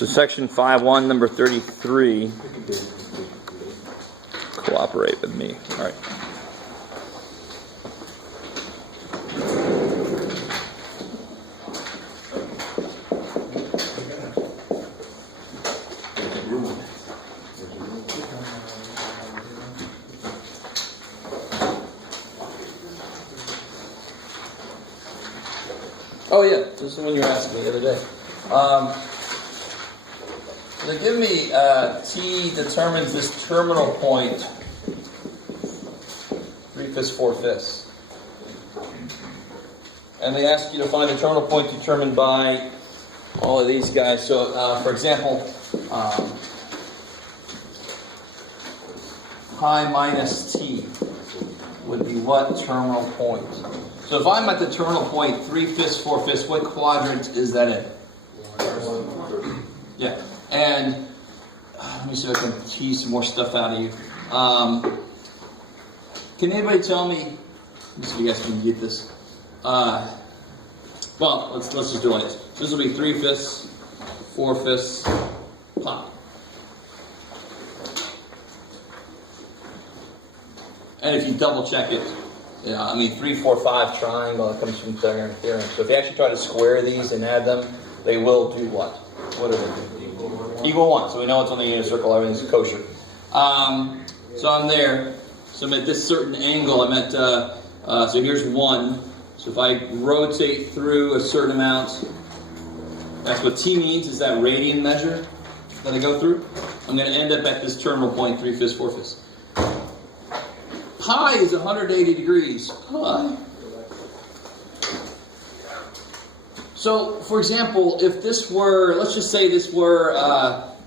So section 5.1, number 33. Cooperate with me. All right. Oh yeah, this is the one you were asking me the other day. They give me T determines this terminal point 3/5, 4/5. And they ask you to find the terminal point determined by all of these guys. So, for example, pi minus T would be what terminal point? So if I'm at the terminal point 3/5, 4/5, what quadrant is that in? Yeah. And let me see if I can tease some more stuff out of you. Can anybody tell me? Let me see if you guys can get this. Well, let's just do it like this. This will be 3/5, 4/5 pi. And if you double check it, yeah, I mean 3, 4, 5 triangle, that comes from Pythagorean theorem. So if you actually try to square these and add them, they will do what? What do they do? Equal 1. So we know it's on the unit circle, everything's kosher. So I'm there. So I'm at this certain angle. I'm at, so here's 1. So if I rotate through a certain amount, that's what T means, is that radian measure that I go through. I'm going to end up at this terminal point 3/5, 4/5. Pi is 180 degrees. Pi. So, for example, if this were, let's just say this were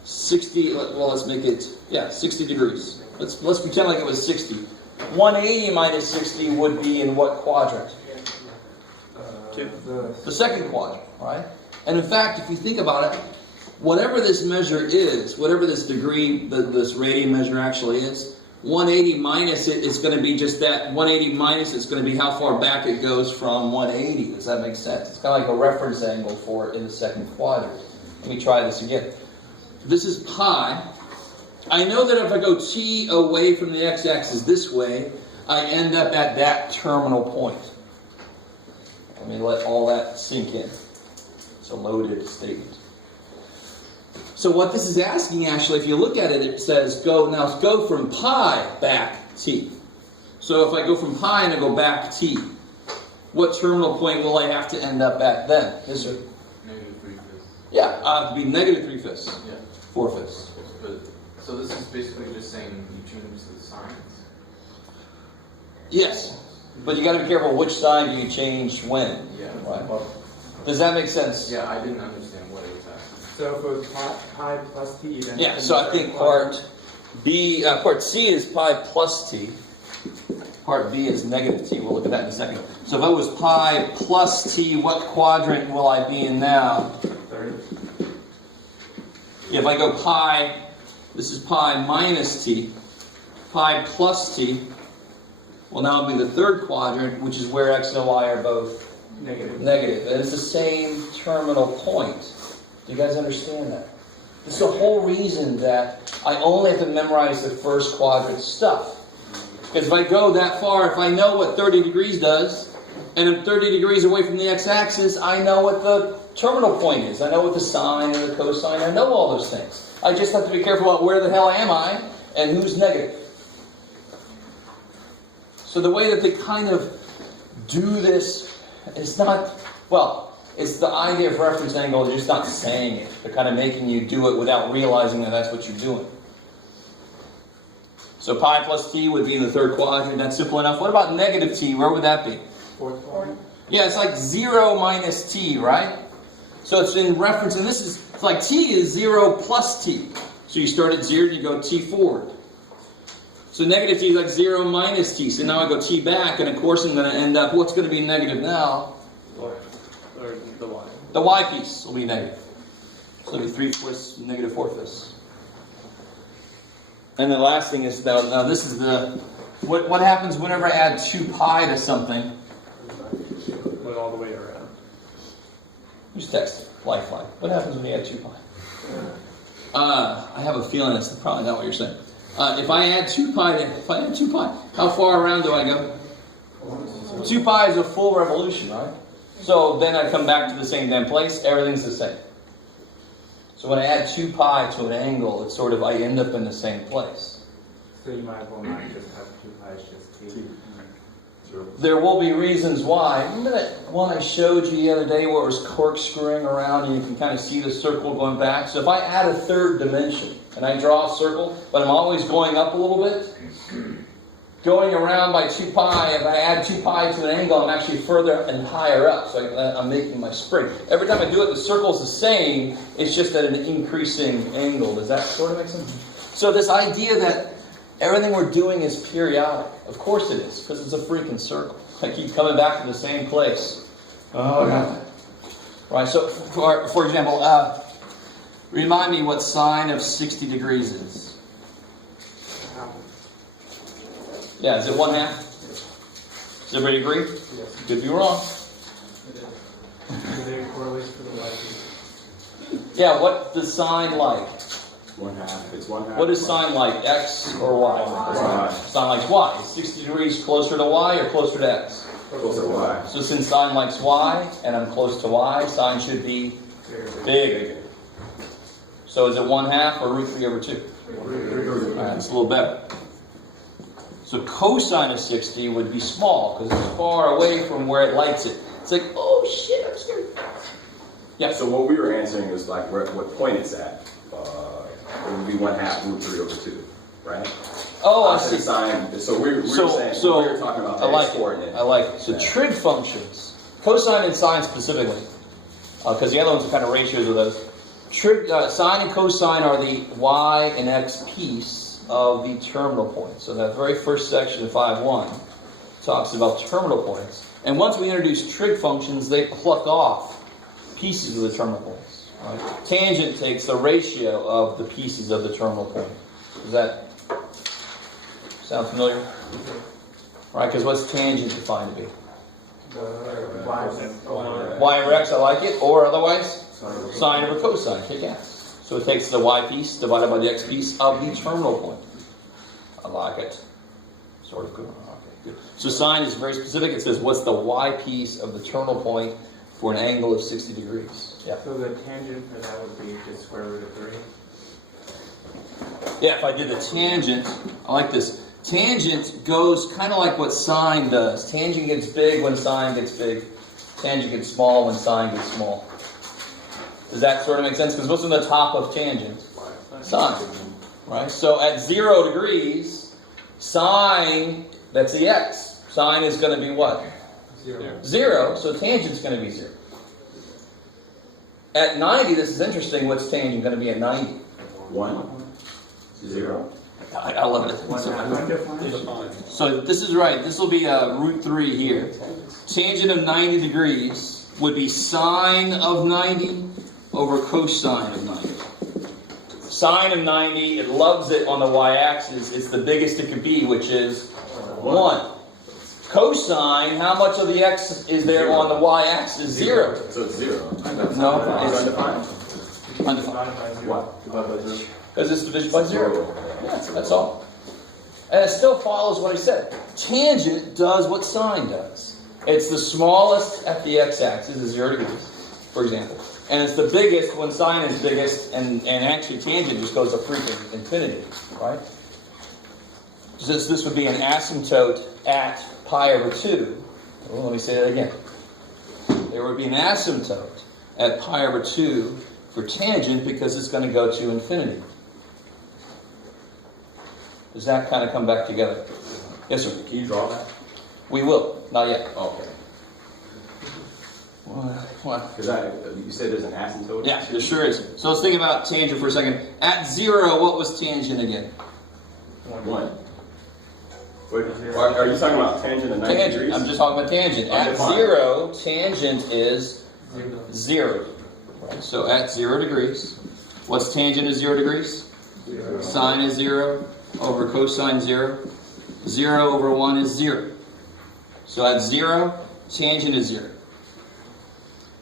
60, well, let's make it, 60 degrees. Let's pretend like it was 60. 180 minus 60 would be in what quadrant? The second quadrant, right? And in fact, if you think about it, whatever this measure is, whatever this degree, this radian measure actually is, 180 minus it is going to be just that. 180 minus it's going to be how far back it goes from 180. Does that make sense? It's kind of like a reference angle for it in the second quadrant. Let me try this again. This is pi. I know that if I go T away from the x-axis this way, I end up at that terminal point. Let me let all that sink in. It's a loaded statement. So what this is asking, actually, if you look at it, it says go from pi back T. So if I go from pi and I go back T, what terminal point will I have to end up at then? Yes, sir? Negative 3/5. Yeah, I have to be negative 3/5. Yeah. 4/5. So this is basically just saying you change the signs? Yes, but you got to be careful which side do you change when. Yeah. Right. Does that make sense? Yeah, I didn't understand what it was asking. So for pi plus T, then... Yeah, so I think part C is pi plus T. Part B is negative T. We'll look at that in a second. So if it was pi plus T, what quadrant will I be in now? 30. If I go pi, this is pi minus T. Pi plus T will now be the third quadrant, which is where X and Y are both Negative. negative. And it's the same terminal point. Do you guys understand that? It's the whole reason that I only have to memorize the first quadrant stuff. Because if I go that far, if I know what 30 degrees does, and I'm 30 degrees away from the x-axis, I know what the terminal point is. I know what the sine and the cosine, I know all those things. I just have to be careful about where the hell am I and who's negative. So the way that they kind of do this is not, well, it's the idea of reference angle, they're just not saying it. They're kind of making you do it without realizing that that's what you're doing. So pi plus T would be in the third quadrant. That's simple enough. What about negative T? Where would that be? Fourth quadrant. Yeah, it's like 0 minus T, right? So it's in reference, and it's like T is 0 plus T. So you start at 0 and you go T forward. So negative T is like 0 minus T. So now I go T back, and of course I'm going to end up, what's going to be negative now? Or the Y. The Y piece will be negative. So it'll be 3/5, negative 4/5. And the last thing is, now this is the, what happens whenever I add 2 pi to something? Went all the way around. Who's text? Lifeline. What happens when you add 2 pi? I have a feeling that's probably not what you're saying. If I add 2 pi, how far around do I go? 2 pi is a full revolution, right? So then I come back to the same damn place, everything's the same. So when I add 2 pi to an angle, it's sort of, I end up in the same place. So you might as well not just have 2 pi, it's just t. There will be reasons why. Remember that one I showed you the other day where it was corkscrewing around and you can kind of see the circle going back? So if I add a third dimension and I draw a circle, but I'm always going up a little bit, going around by 2 pi, if I add 2 pi to an angle, I'm actually further and higher up. So I'm making my spring. Every time I do it, the circle's the same. It's just at an increasing angle. Does that sort of make sense? So this idea that everything we're doing is periodic. Of course it is, because it's a freaking circle. I keep coming back to the same place. Oh, God. Right, so for example, remind me what sine of 60 degrees is. Yeah, is it 1/2? Does everybody agree? Yes. Could be wrong. They correlate for the y. Yeah, what's the sine like? 1/2. It's 1/2. What is sine like, x or y? Y. Sine likes y. Is 60 degrees closer to y or closer to x? Closer to y. So since sine likes y, and I'm close to y, sine should be big. So is it 1/2 or root 3 over 2? Alright, it's a little better. So cosine of 60 would be small, because it's far away from where it likes it. It's like, oh shit, I'm scared. Yeah, So what we were answering is like what point it's at. It would be 1/2 root 3 over 2, right? oh, I Opposite see. sign. So we're saying So we were talking about I the like x coordinate. it. I like it. So trig functions, cosine and sine specifically, because the other ones are kind of ratios of those. Sine and cosine are the y and x piece of the terminal points. So that very first section of 5.1 talks about terminal points. And once we introduce trig functions, they pluck off pieces of the terminal points. Right? Tangent takes the ratio of the pieces of the terminal point. Does that sound familiar? Right, because what's tangent defined to be? Y over x, I like it. Or otherwise, sine over cosine, kick ass. So it takes the y piece divided by the x piece of the terminal point. I like it. Sort of good. Okay, good. So sine is very specific. It says what's the y piece of the terminal point for an angle of 60 degrees. Yeah. So the tangent for that would be just square root of 3. Yeah, if I did a tangent, I like this. Tangent goes kind of like what sine does. Tangent gets big when sine gets big. Tangent gets small when sine gets small. Does that sort of make sense? Because what's on the top of tangent? Sine. Right? So at 0 degrees, sine, that's the x. Sine is going to be what? 0. So tangent's going to be 0. At 90, this is interesting. What's tangent going to be at 90? 1, 0. I love it. So this is right. This will be root 3 here. Tangent of 90 degrees would be sine of 90 over cosine of 90. Sine of 90, it loves it on the y-axis. It's the biggest it could be, which is 1. Cosine, how much of the x is there on the y-axis? 0. So it's 0. No, It's it's undefined. undefined. What? Because it's division by 0. Yeah, that's all. And it still follows what I said. Tangent does what sine does. It's the smallest at the x-axis, is 0 degrees, for example. And it's the biggest when sine is biggest, and actually tangent just goes to freaking infinity, right? This would be an asymptote at pi over 2. Well, let me say that again. There would be an asymptote at pi over 2 for tangent because it's going to go to infinity. Does that kind of come back together? Yes, sir. Can you draw that? We will. Not yet. Okay. What? Because you said there's an asymptote? Yeah, there sure is. So let's think about tangent for a second. At 0, what was tangent again? 1. Wait, are you talking about tangent of 90 Tangent. degrees? I'm just talking about tangent. At Undefined. 0, tangent is 0. Right? So at 0 degrees, what's tangent of 0 degrees? 0. Sine is 0 over cosine 0. 0 over 1 is 0. So at 0, tangent is 0.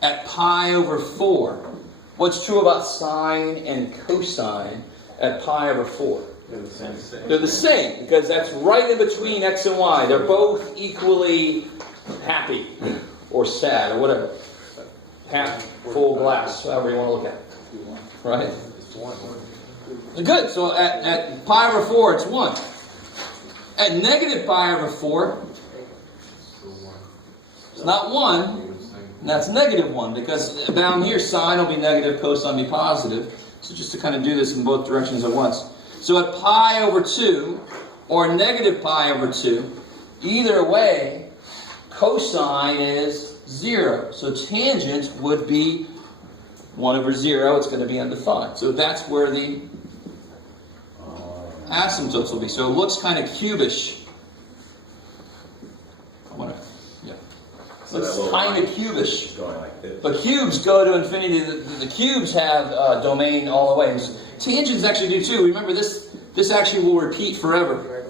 At pi over 4, What's true about sine and cosine at pi over 4? They're the same. They're the same, because that's right in between x and y. They're both equally happy, or sad, or whatever. Half full glass, however you want to look at it. Right? It's one. Good, so at pi over 4, it's 1. At negative pi over 4, it's not 1, and that's negative 1, because down here, sine will be negative, cosine will be positive. So just to kind of do this in both directions at once. So at pi over 2, or negative pi over 2, either way, cosine is 0. So tangent would be 1 over 0. It's going to be undefined. So that's where the asymptotes will be. So it looks kind of cubish. Yeah. So Looks that little kind of line cubish. is going like this. But cubes go to infinity. The cubes have domain all the way. Tangents actually do too. Remember, this actually will repeat forever.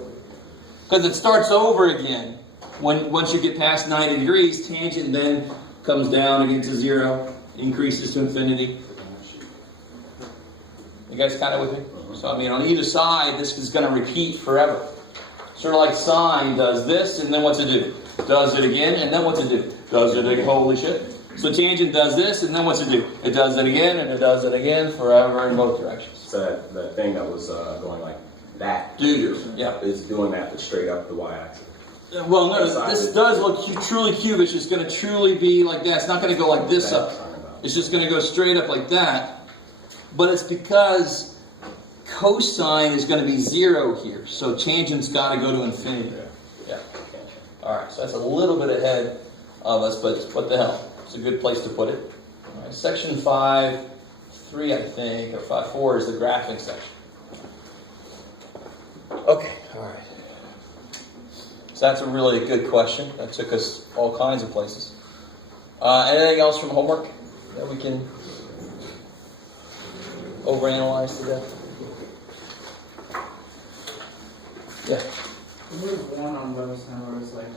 Because it starts over again. Once you get past 90 degrees, tangent then comes down again to 0, increases to infinity. You guys kind of with me? So I mean, on either side, this is going to repeat forever. Sort of like sine does this, and then what's it do? Does it again, and then what's it do? Does it again? Holy shit. So tangent does this, and then what's it do? It does it again, and it does it again, forever in both directions. So that thing that was going like that Yeah. is doing that, but straight up the y-axis. Well, no, this does look truly cubish. It's going to truly be like that. It's not going to go like this up. It's just going to go straight up like that. But it's because cosine is going to be 0 here. So tangent's got to go to infinity. Yeah. All right, so that's a little bit ahead of us, but what the hell? It's a good place to put it. All right, section 5.3, I think, or 5.4 is the graphing section. Okay, all right. So that's a really good question. That took us all kinds of places. Anything else from homework that we can overanalyze to death? Yeah. There's one on the other side where it's like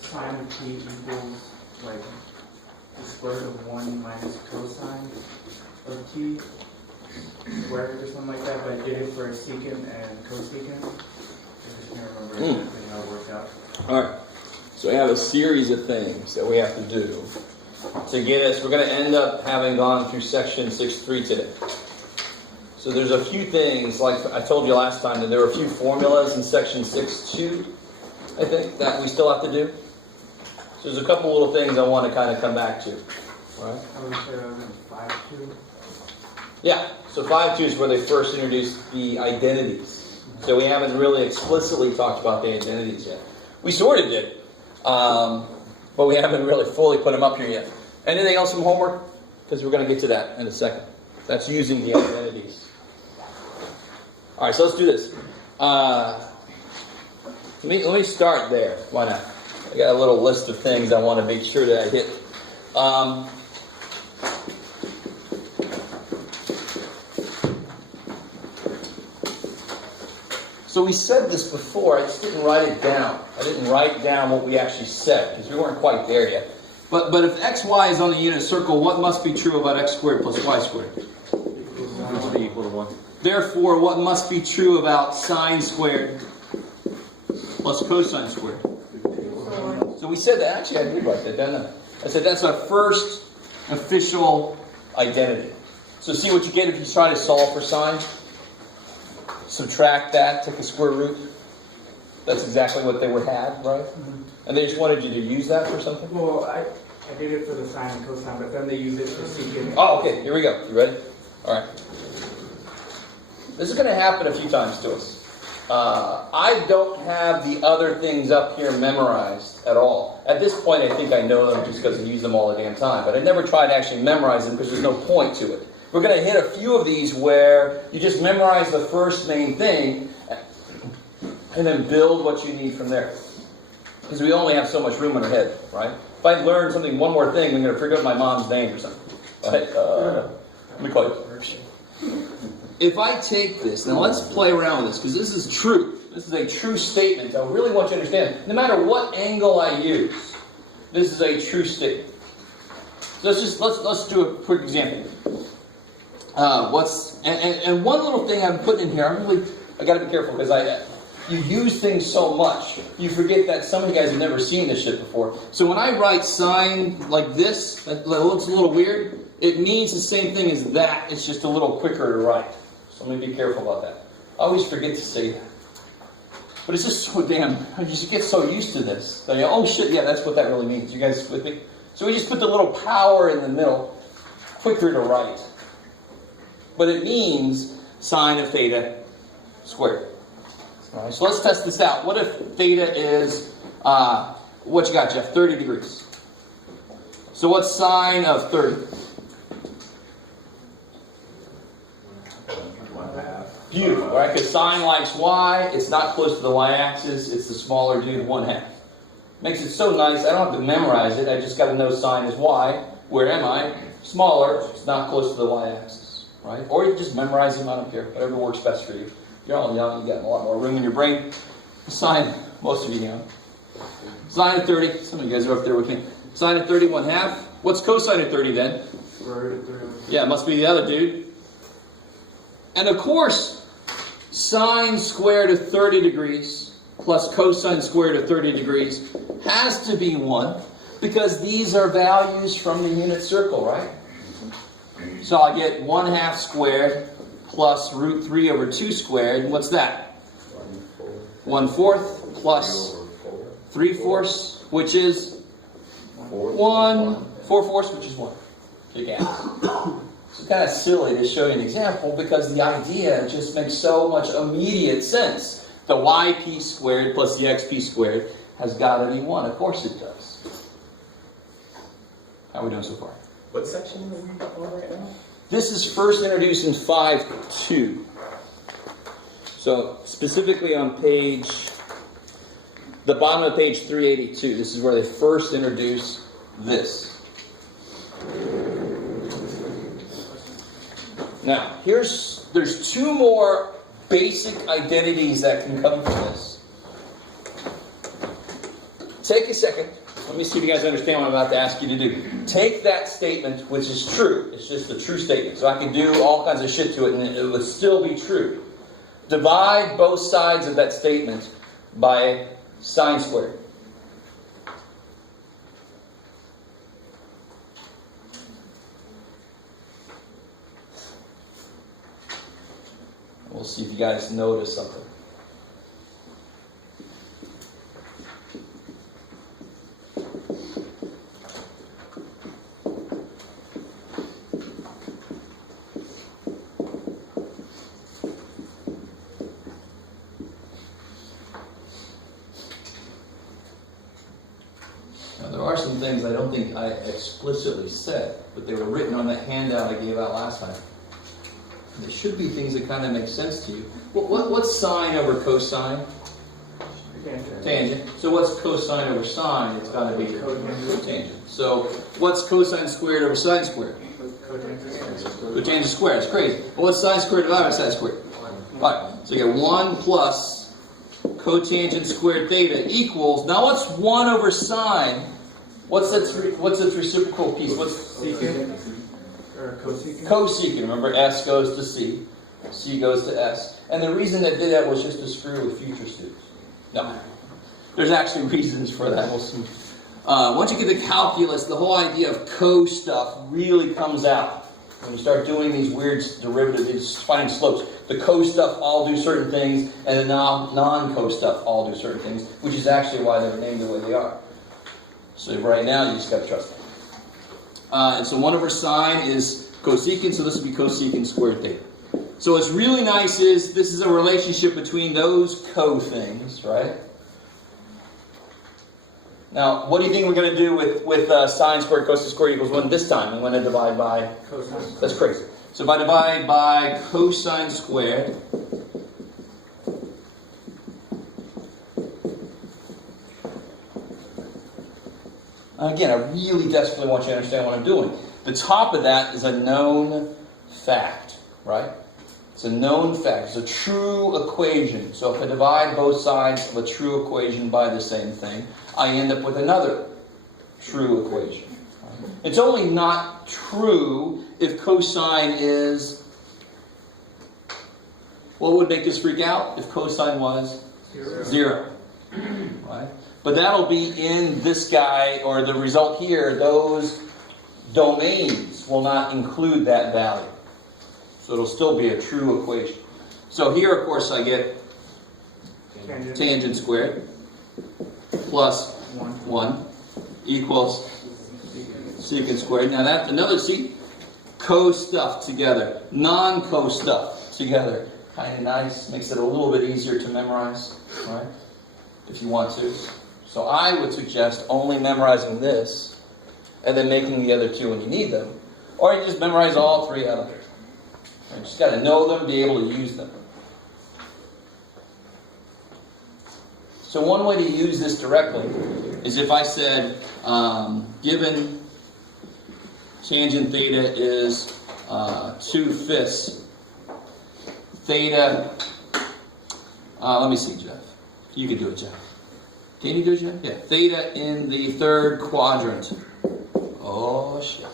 sine of t equals like the square root of 1 minus cosine of t squared or something like that, but I did it for secant and cosecant. I just can't remember exactly how it worked out. Alright. So we have a series of things that we have to do to get us. We're going to end up having gone through section 6.3 today. So there's a few things, like I told you last time, that there are a few formulas in section 6.2, I think, that we still have to do. So there's a couple little things I want to kind of come back to. All right? I would say that was in 5.2. Yeah, so 5.2 is where they first introduced the identities. So we haven't really explicitly talked about the identities yet. We sort of did, but we haven't really fully put them up here yet. Anything else from homework? Because we're going to get to that in a second. That's using the identities. All right, so let's do this. Let me start there. Why not? I got a little list of things I want to make sure that I hit. So we said this before. I just didn't write it down. I didn't write down what we actually said because we weren't quite there yet. But if xy is on the unit circle, what must be true about x squared plus y squared? Must be equal to 1. Therefore, what must be true about sine squared plus cosine squared? So we said that. Actually, I did write that down. I said that's our first official identity. So see what you get if you try to solve for sine? Subtract that, take the square root. That's exactly what they would have, right? Mm-hmm. And they just wanted you to use that for something? Well, I did it for the sine and cosine, but then they use it for secant. Oh, okay. Here we go. You ready? All right. This is going to happen a few times to us. I don't have the other things up here memorized at all. At this point, I think I know them just because I use them all the damn time. But I never try to actually memorize them because there's no point to it. We're going to hit a few of these where you just memorize the first main thing and then build what you need from there. Because we only have so much room in our head, right? If I learn something, one more thing, I'm going to forget my mom's name or something. Right? Let me call you. If I take this, now let's play around with this, because this is true. This is a true statement. I really want you to understand. No matter what angle I use, this is a true statement. So let's do a quick example. And one little thing I'm putting in here, I got to be careful because you use things so much, you forget that some of you guys have never seen this shit before. So when I write sine like this, that looks a little weird, it means the same thing as that, it's just a little quicker to write. So let me be careful about that. I always forget to say that. But it's just so damn, you just get so used to this. That oh shit, yeah, that's what that really means. You guys with me? So we just put the little power in the middle, quicker to write. But it means sine of theta squared. All right, so let's test this out. What if theta is, what you got, Jeff? 30 degrees. So what's sine of 30? 1/2. Beautiful, right? Because sine likes y. It's not close to the y-axis. It's the smaller dude, 1/2. Makes it so nice. I don't have to memorize it. I just got to know sine is y. Where am I? Smaller. It's not close to the y-axis, right? Or you just memorize them. I don't care. Whatever works best for you. You're all young, you got a lot more room in your brain. Sine, most of you young. Sine of 30, some of you guys are up there with me. Sine of 30, 1/2. What's cosine of 30 then? Square root of 30. Yeah, it must be the other dude. And of course, sine squared of 30 degrees plus cosine squared of 30 degrees has to be 1 because these are values from the unit circle, right? So I get 1/2 squared plus root 3 over 2 squared. And what's that? 1/4 plus 3/4, which is 1. 4/4, which is 1. Kick ass. It's kind of silly to show you an example because the idea just makes so much immediate sense. The yp squared plus the xp squared has got to be 1. Of course it does. How are we doing so far? What section are we on right now? This is first introduced in 5.2. So specifically on the bottom of page 382, this is where they first introduce this. Now, there's two more basic identities that can come from this. Take a second. Let me see if you guys understand what I'm about to ask you to do. Take that statement, which is true. It's just a true statement. So I can do all kinds of shit to it and it would still be true. Divide both sides of that statement by sine squared. We'll see if you guys notice something. Some things I don't think I explicitly said, but they were written on that handout I gave out last time. They should be things that kind of make sense to you. What's sine over cosine? Tangent. So what's cosine over sine? It's got to be cotangent. So what's cosine squared over sine squared? Cotangent squared. It's crazy. Well, what's sine squared divided by sine squared? Alright, so you get 1 plus cotangent squared theta equals, now what's 1 over sine? What's its reciprocal piece? What's secant? Or cosecant? Cosecant. Remember, S goes to C. C goes to S. And the reason they did that was just to screw with future students. No. There's actually reasons for that. We'll see. Once you get the calculus, the whole idea of co really comes out. When you start doing these weird derivatives, finding slopes, the co-stuff all do certain things, and the non-co stuff all do certain things, which is actually why they're named the way they are. So right now, you just got to trust them. And so 1 over sine is cosecant, so this would be cosecant squared theta. So what's really nice is this is a relationship between those co-things, right? Now, what do you think we're going to do with sine squared cosine squared equals 1 this time? I'm going to divide by cosine. That's crazy. So if I divide by cosine squared, again, I really desperately want you to understand what I'm doing. The top of that is a known fact, right? It's a known fact. It's a true equation. So if I divide both sides of a true equation by the same thing, I end up with another true equation. Right? It's only not true if cosine is... What would make us freak out if cosine was 0? Right? But that'll be in this guy, or the result here, those domains will not include that value. So it'll still be a true equation. So here, of course, I get tangent squared plus 1 equals secant squared. Now that's another, see, co-stuff together, non-co stuff together. Kind of nice, makes it a little bit easier to memorize, right? If you want to. So I would suggest only memorizing this and then making the other two when you need them. Or you just memorize all three of them. You just got to know them, be able to use them. So one way to use this directly is if I said, given tangent theta is 2/5, theta, let me see, Jeff. You can do it, Jeff. Can you do it, Jeff? Yeah. Theta in the third quadrant. Oh, shit.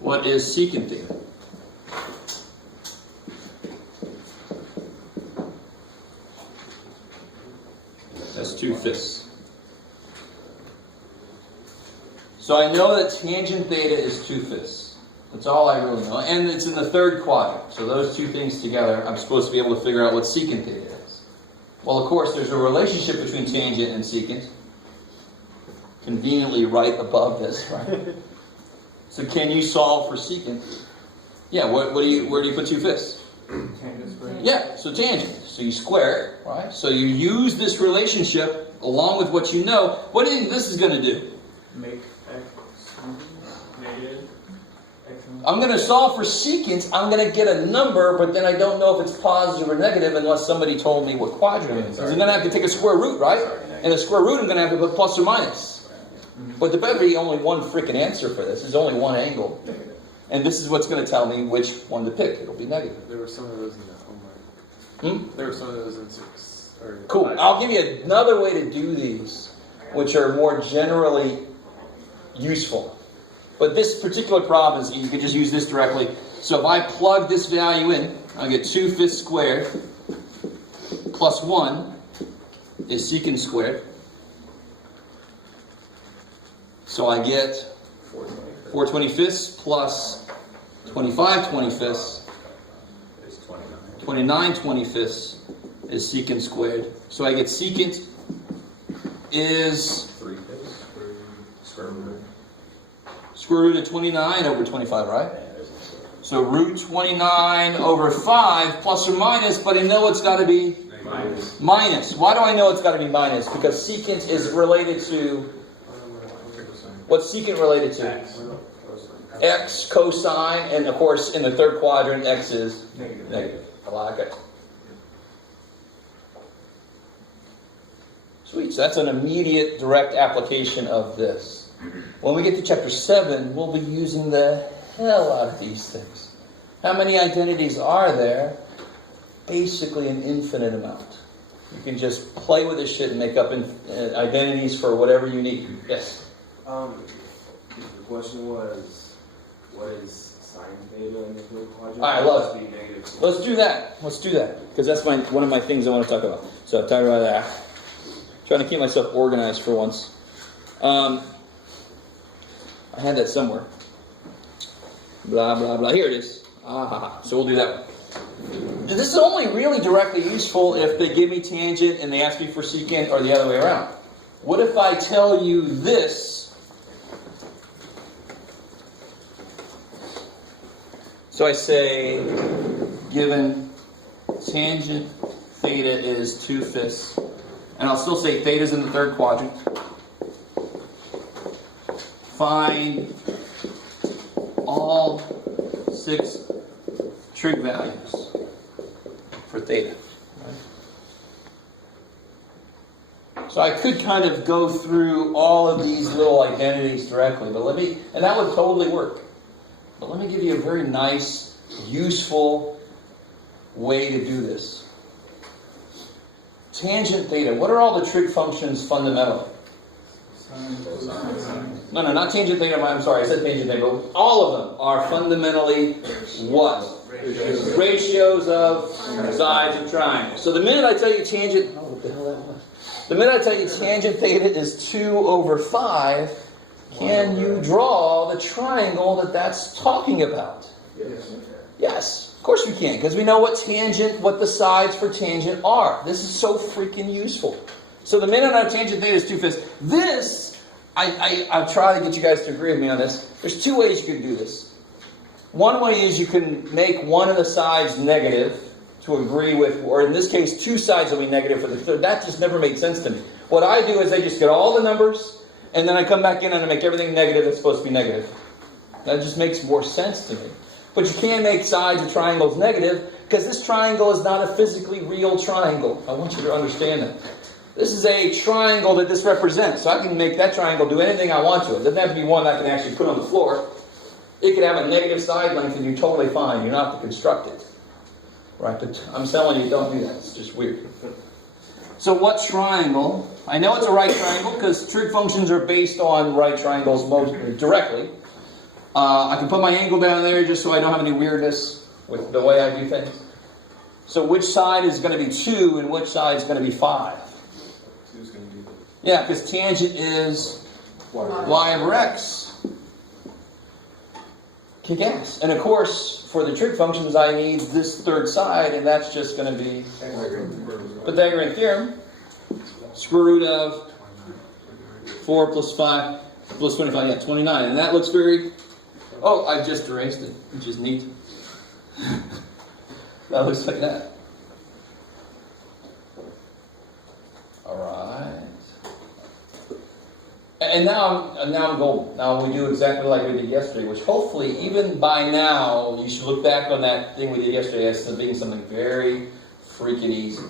What is secant theta? That's 2/5. So I know that tangent theta is 2/5. That's all I really know. And it's in the third quadrant. So those two things together, I'm supposed to be able to figure out what secant theta is. Well, of course, there's a relationship between tangent and secant. Conveniently right above this, right? So can you solve for secant? Yeah, where do you put 2/5? Tangent squared. Yeah, so tangent. So you square it, right? So you use this relationship along with what you know. What do you think this is going to do? Make x negative. I'm going to solve for secant. I'm going to get a number, but then I don't know if it's positive or negative unless somebody told me what quadrant it is. I'm going to have to take a square root, right? And a square root, I'm going to have to put plus or minus. But there better be only one freaking answer for this. There's only one angle. And this is what's going to tell me which one to pick. It'll be negative. There were some of those in the homework. There were some of those in 6. Cool. I'll give you another way to do these, which are more generally useful. But this particular problem is you can just use this directly. So if I plug this value in, I'll get 2/5 squared plus 1 is secant squared. So I get 4/25 plus 25/25 It's 29/25 is secant squared. So I get secant is 3/5 square root. square root of 29 over 25, right? Yeah, there's a So root 29 over 5 plus or minus, but I know it's got to be minus. minus. Why do I know it's got to be minus? Because secant is related to, what's secant related to? X cosine, and of course in the third quadrant x is negative. I like it. Sweet, so that's an immediate direct application of this. When we get to chapter 7, we'll be using the hell out of these things. How many identities are there? Basically an infinite amount. You can just play with this shit and make up identities for whatever you need. Yes? The question was, what is sine theta in the third quadrant? All right, I love it. Negative. Let's do that. Let's do that. Because that's one of my things I want to talk about. So I'll tell you about that. Trying to keep myself organized for once. I had that somewhere. Blah, blah, blah. Here it is. So we'll do that one. This is only really directly useful if they give me tangent and they ask me for secant, or the other way around. What if I tell you this? So I say, given tangent theta is 2/5, and I'll still say theta's in the third quadrant. Find all 6 trig values for theta. So I could kind of go through all of these little identities directly, and that would totally work. But let me give you a very nice, useful way to do this. Tangent theta, what are all the trig functions fundamentally? No, not tangent theta. I'm sorry, I said tangent theta. But all of them are fundamentally what? Ratios of sides of triangles. So the minute I tell you tangent, oh, what the hell that was? The minute I tell you tangent theta is 2/5, can you draw the triangle that that's talking about? Yes, of course we can, because we know what the sides for tangent are. This is so freaking useful. So the minute I have tangent theta is 2/5. This, I'll try to get you guys to agree with me on this. There's two ways you can do this. One way is you can make one of the sides negative to agree with, or in this case, two sides will be negative for the third. That just never made sense to me. What I do is I just get all the numbers, and then I come back in and I make everything negative that's supposed to be negative. That just makes more sense to me. But you can make sides of triangles negative, because this triangle is not a physically real triangle. I want you to understand that. This is a triangle that this represents. So I can make that triangle do anything I want to. It doesn't have to be one I can actually put on the floor. It could have a negative side length and you're totally fine. You don't have to construct it. Right? But I'm telling you, don't do that. It's just weird. So what triangle? I know it's a right triangle because trig functions are based on right triangles most directly. I can put my angle down there just so I don't have any weirdness with the way I do things. So which side is going to be 2 and which side is going to be 5? 2 is going to be the... Yeah, because tangent is y over x. Kick ass. And of course, for the trig functions, I need this third side, and that's just going to be Pythagorean theorem. Square root of 4 plus 5 plus 25, yeah, 29. And that looks very... Oh, I just erased it, which is neat. That looks like that. All right. And now I'm golden. Now we do exactly like we did yesterday, which hopefully, even by now, you should look back on that thing we did yesterday as being something very freaking easy.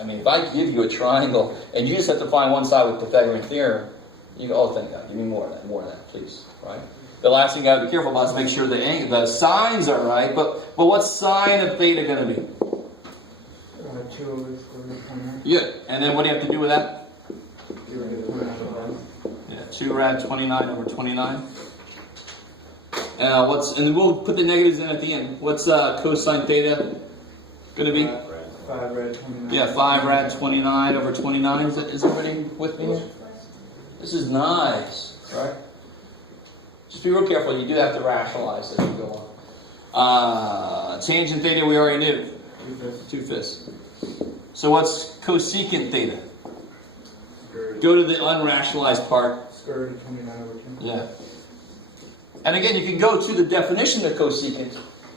I mean, if I give you a triangle and you just have to find one side with Pythagorean theorem, you go, oh, thank God, give me more of that, please, right? The last thing you got to be careful about is make sure the signs are right. But what's sine of theta going to be? 2 over the square root of 29. Good. And then what do you have to do with that? Yeah, 2 rad 29 over 29. And we'll put the negatives in at the end. What's cosine theta going to be? 5 rad 29. Yeah, 5 rad 29 over 29. Is everybody with me here? This is nice, right? Just be real careful. You do have to rationalize as you go on. Tangent theta we already knew. 2/5. So what's cosecant theta? Go to the unrationalized part. Square root of 29 over 2. Yeah. And again, you can go to the definition of cosecant.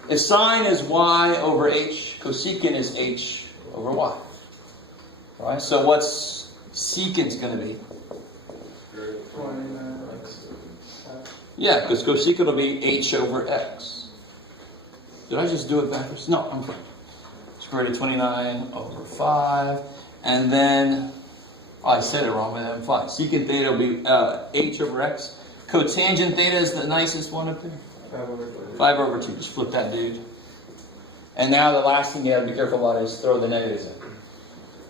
If sine is y over h, cosecant is h over y. All right. So what's secant going to be? 29. Yeah, because cosecant will be h over x. Did I just do it backwards? No, I'm fine. Square root of 29 over 5. And then, I said it wrong, but I'm fine. Secant theta will be h over x. Cotangent theta is the nicest one up there. 5 over 2. 5 over 2. Just flip that, dude. And now the last thing you have to be careful about is throw the negatives in.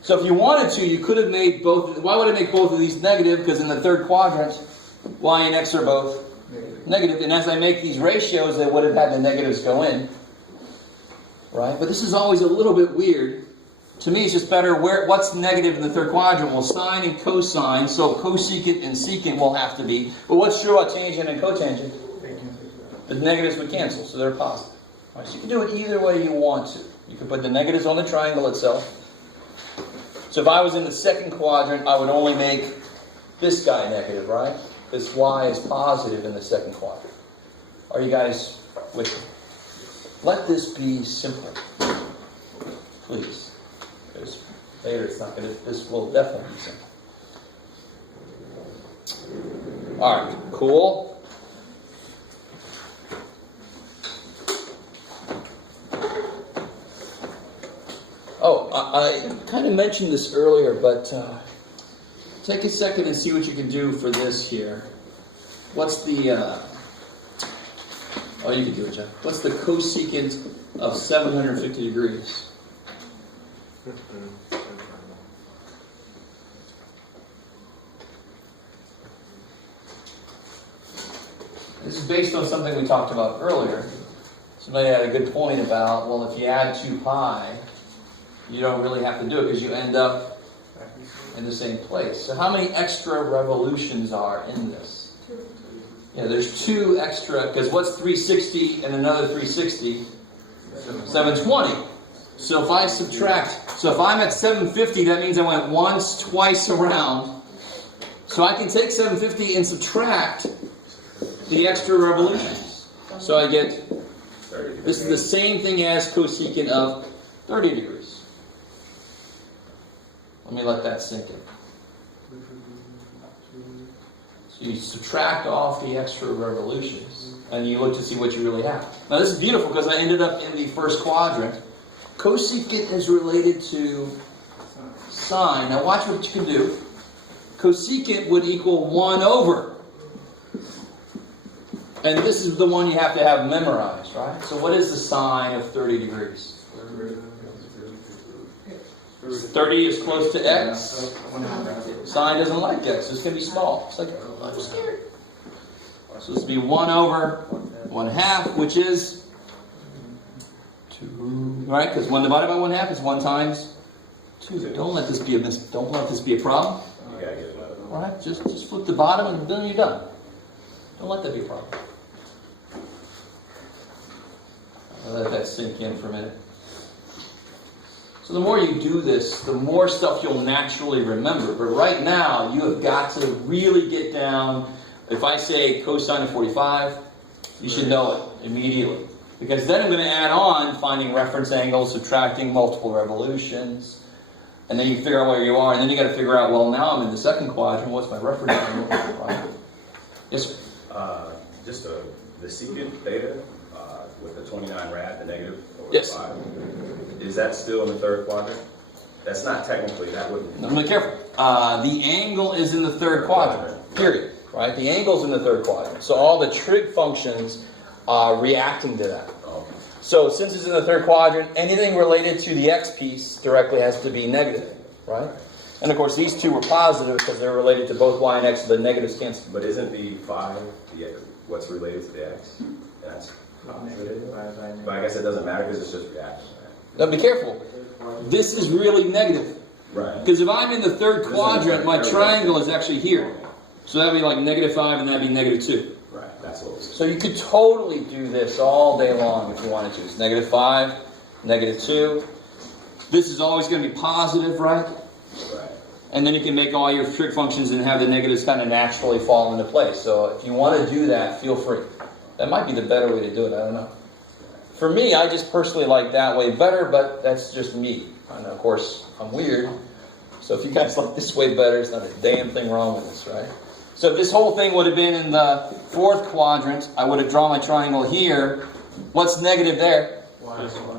So if you wanted to, you could have made both. Why would I make both of these negative? Because in the third quadrant, y and x are both negative. And as I make these ratios, they would have had the negatives go in. Right? But this is always a little bit weird. To me, it's just better what's negative in the third quadrant? Well, sine and cosine, so cosecant and secant will have to be. But what's true about tangent and cotangent? The negatives would cancel, so they're positive. Right? So you can do it either way you want to. You can put the negatives on the triangle itself. So if I was in the second quadrant, I would only make this guy negative, right? This y is positive in the second quadrant. Are you guys with me? Let this be simpler. Please. Because later it's not going to, this will definitely be simple. Alright, cool. Oh, I kind of mentioned this earlier, but take a second and see what you can do for this here. What's the, oh, you can do it, Jeff. What's the cosecant of 750 degrees? This is based on something we talked about earlier. Somebody had a good point about, well, if you add 2 pi, you don't really have to do it because you end up in the same place. So how many extra revolutions are in this? Yeah, there's 2 extra, because what's 360 and another 360? 720. So if I subtract, so if I'm at 750, that means I went once, twice around. So I can take 750 and subtract the extra revolutions. So I get, this is the same thing as cosecant of 30 degrees. Let me let that sink in. So you subtract off the extra revolutions, and you look to see what you really have. Now this is beautiful because I ended up in the first quadrant. Cosecant is related to sine. Now watch what you can do. Cosecant would equal 1 over. And this is the one you have to have memorized, right? So what is the sine of 30 degrees? 30 is close to x. Sine doesn't like x. It's going to be small. It's like, I'm scared. So this would be 1 over 1/2, which is 2. Right? Because 1 divided by 1/2 is 1 times 2. Don't let this be a problem. All right? Just flip the bottom and then you're done. Don't let that be a problem. I'll let that sink in for a minute. So the more you do this, the more stuff you'll naturally remember. But right now, you have got to really get down. If I say cosine of 45, you should know it immediately. Because then I'm going to add on finding reference angles, subtracting multiple revolutions. And then you figure out where you are. And then you got to figure out, well, now I'm in the second quadrant. What's my reference angle? Right? Yes, sir? Just the secant theta with the 29 rad, the negative over Yes. 5. Is that still in the third quadrant? That's not technically, that wouldn't. I'm going to be careful. The angle is in the third quadrant, period. Right? The angle's in the third quadrant. So all the trig functions are reacting to that. Okay. So since it's in the third quadrant, anything related to the x piece directly has to be negative, right? And of course, these two were positive because they're related to both y and x, so the negatives cancel. But isn't the 5 what's related to the x? That's but I guess it doesn't matter because it's just reaction. Now be careful. This is really negative. Right. Because if I'm in the third quadrant, my triangle is actually here. So that would be like -5 and that would be -2. Right, that's what it was. So you could totally do this all day long if you wanted to. It's -5, -2. This is always going to be positive, right? Right. And then you can make all your trig functions and have the negatives kind of naturally fall into place. So if you want to do that, feel free. That might be the better way to do it. I don't know. For me, I just personally like that way better, but that's just me. And of course, I'm weird. So if you guys like this way better, there's not a damn thing wrong with this, right? So if this whole thing would have been in the fourth quadrant, I would have drawn my triangle here. What's negative there?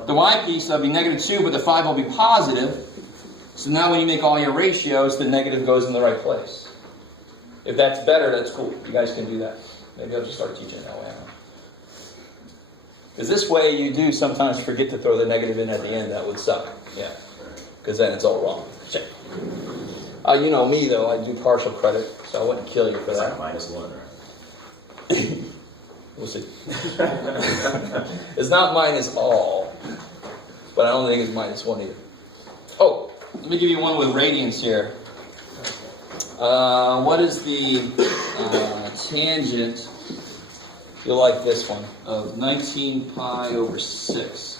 The y piece, that'll be -2, but the 5 will be positive. So now when you make all your ratios, the negative goes in the right place. If that's better, that's cool. You guys can do that. Maybe I'll just start teaching it that way. Because this way you do sometimes forget to throw the negative in at the end. That would suck. Yeah. Because then it's all wrong. Check. You know me, though. I do partial credit, so I wouldn't kill you for It's that. like -1, right? We'll see. It's not minus all, but I don't think it's -1 either. Oh, let me give you one with radiance here. What is the tangent, you'll like this one, of 19 pi over 6?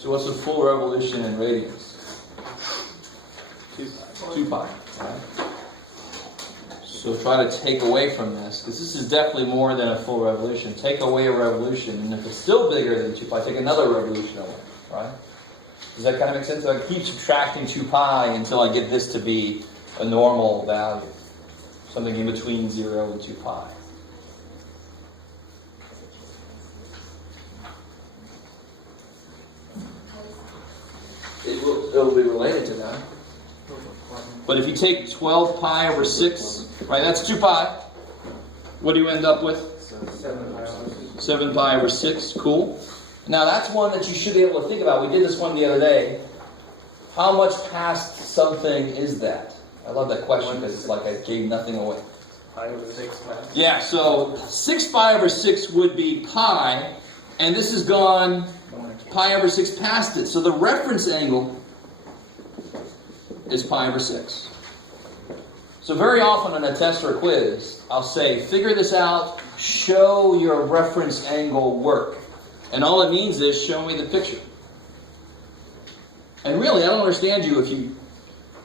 So what's the full revolution in radians? 2 pi. Right? So try to take away from this, because this is definitely more than a full revolution. Take away a revolution, and if it's still bigger than 2 pi, take another revolution away, right? Does that kind of make sense? So I keep subtracting 2 pi until I get this to be a normal value. Something in between 0 and 2 pi. It'll be related to that. But if you take 12 pi over 6, right, that's 2 pi. What do you end up with? 7 pi over 6. 7 pi over 6, cool. Now that's one that you should be able to think about. We did this one the other day. How much past something is that? I love that question because it's like I gave nothing away. Pi over 6 past. Yeah, so 6 pi over 6 would be pi, and this has gone pi over 6 past it. So the reference angle is pi over 6. So very often in a test or a quiz, I'll say, figure this out, show your reference angle work. And all it means is, show me the picture. And really, I don't understand you if you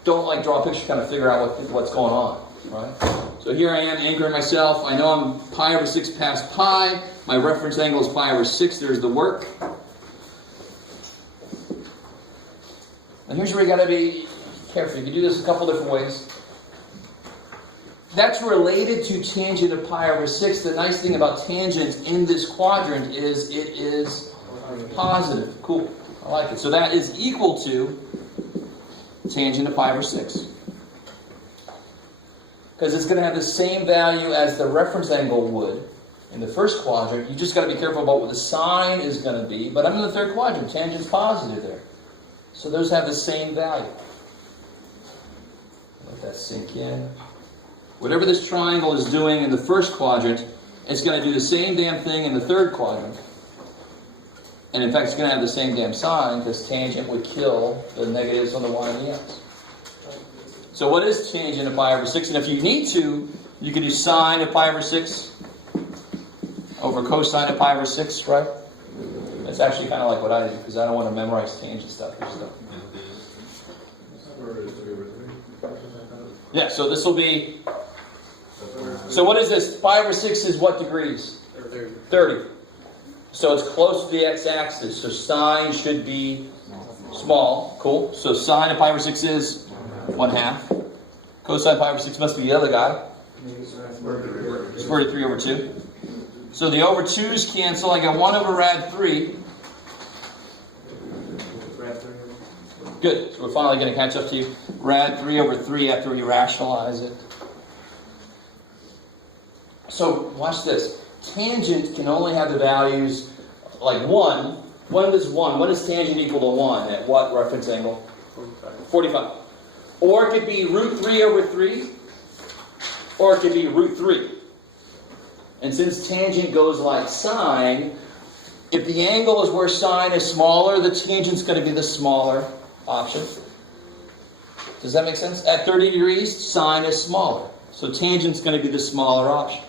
don't like draw a picture, kind of figure out what's going on, right? So here I am anchoring myself. I know I'm pi over 6 past pi. My reference angle is pi over 6. There's the work. And here's where you got to be careful. You can do this a couple different ways. That's related to tangent of pi over 6. The nice thing about tangent in this quadrant is it is positive. Cool. I like it. So that is equal to tangent of pi over 6. Because it's going to have the same value as the reference angle would in the first quadrant. You just got to be careful about what the sine is going to be. But I'm in the third quadrant. Tangent's positive there. So those have the same value. Let that sink in. Whatever this triangle is doing in the first quadrant, it's going to do the same damn thing in the third quadrant. And in fact, it's going to have the same damn sign, because tangent would kill the negatives on the y and the x. So what is tangent of pi over 6? And if you need to, you can do sine of pi over 6 over cosine of pi over 6, right? That's actually kind of like what I do, because I don't want to memorize tangent stuff. Yeah, so this will be... So what is this? Pi over 6 is what degrees? 30. So it's close to the x-axis. So sine should be small. Cool. So sine of pi over 6 is 1/2. Cosine of pi over 6 must be the other guy. Square root of 3 over 2. So the over 2's cancel. I got 1 over rad 3. Good. So we're finally going to catch up to you. Rad 3 over 3 after we rationalize it. So watch this. Tangent can only have the values like 1. When is 1? When is tangent equal to 1? At what reference angle? 45. Or it could be root 3 over 3. Or it could be root 3. And since tangent goes like sine, if the angle is where sine is smaller, the tangent's going to be the smaller option. Does that make sense? At 30 degrees, sine is smaller. So tangent's going to be the smaller option.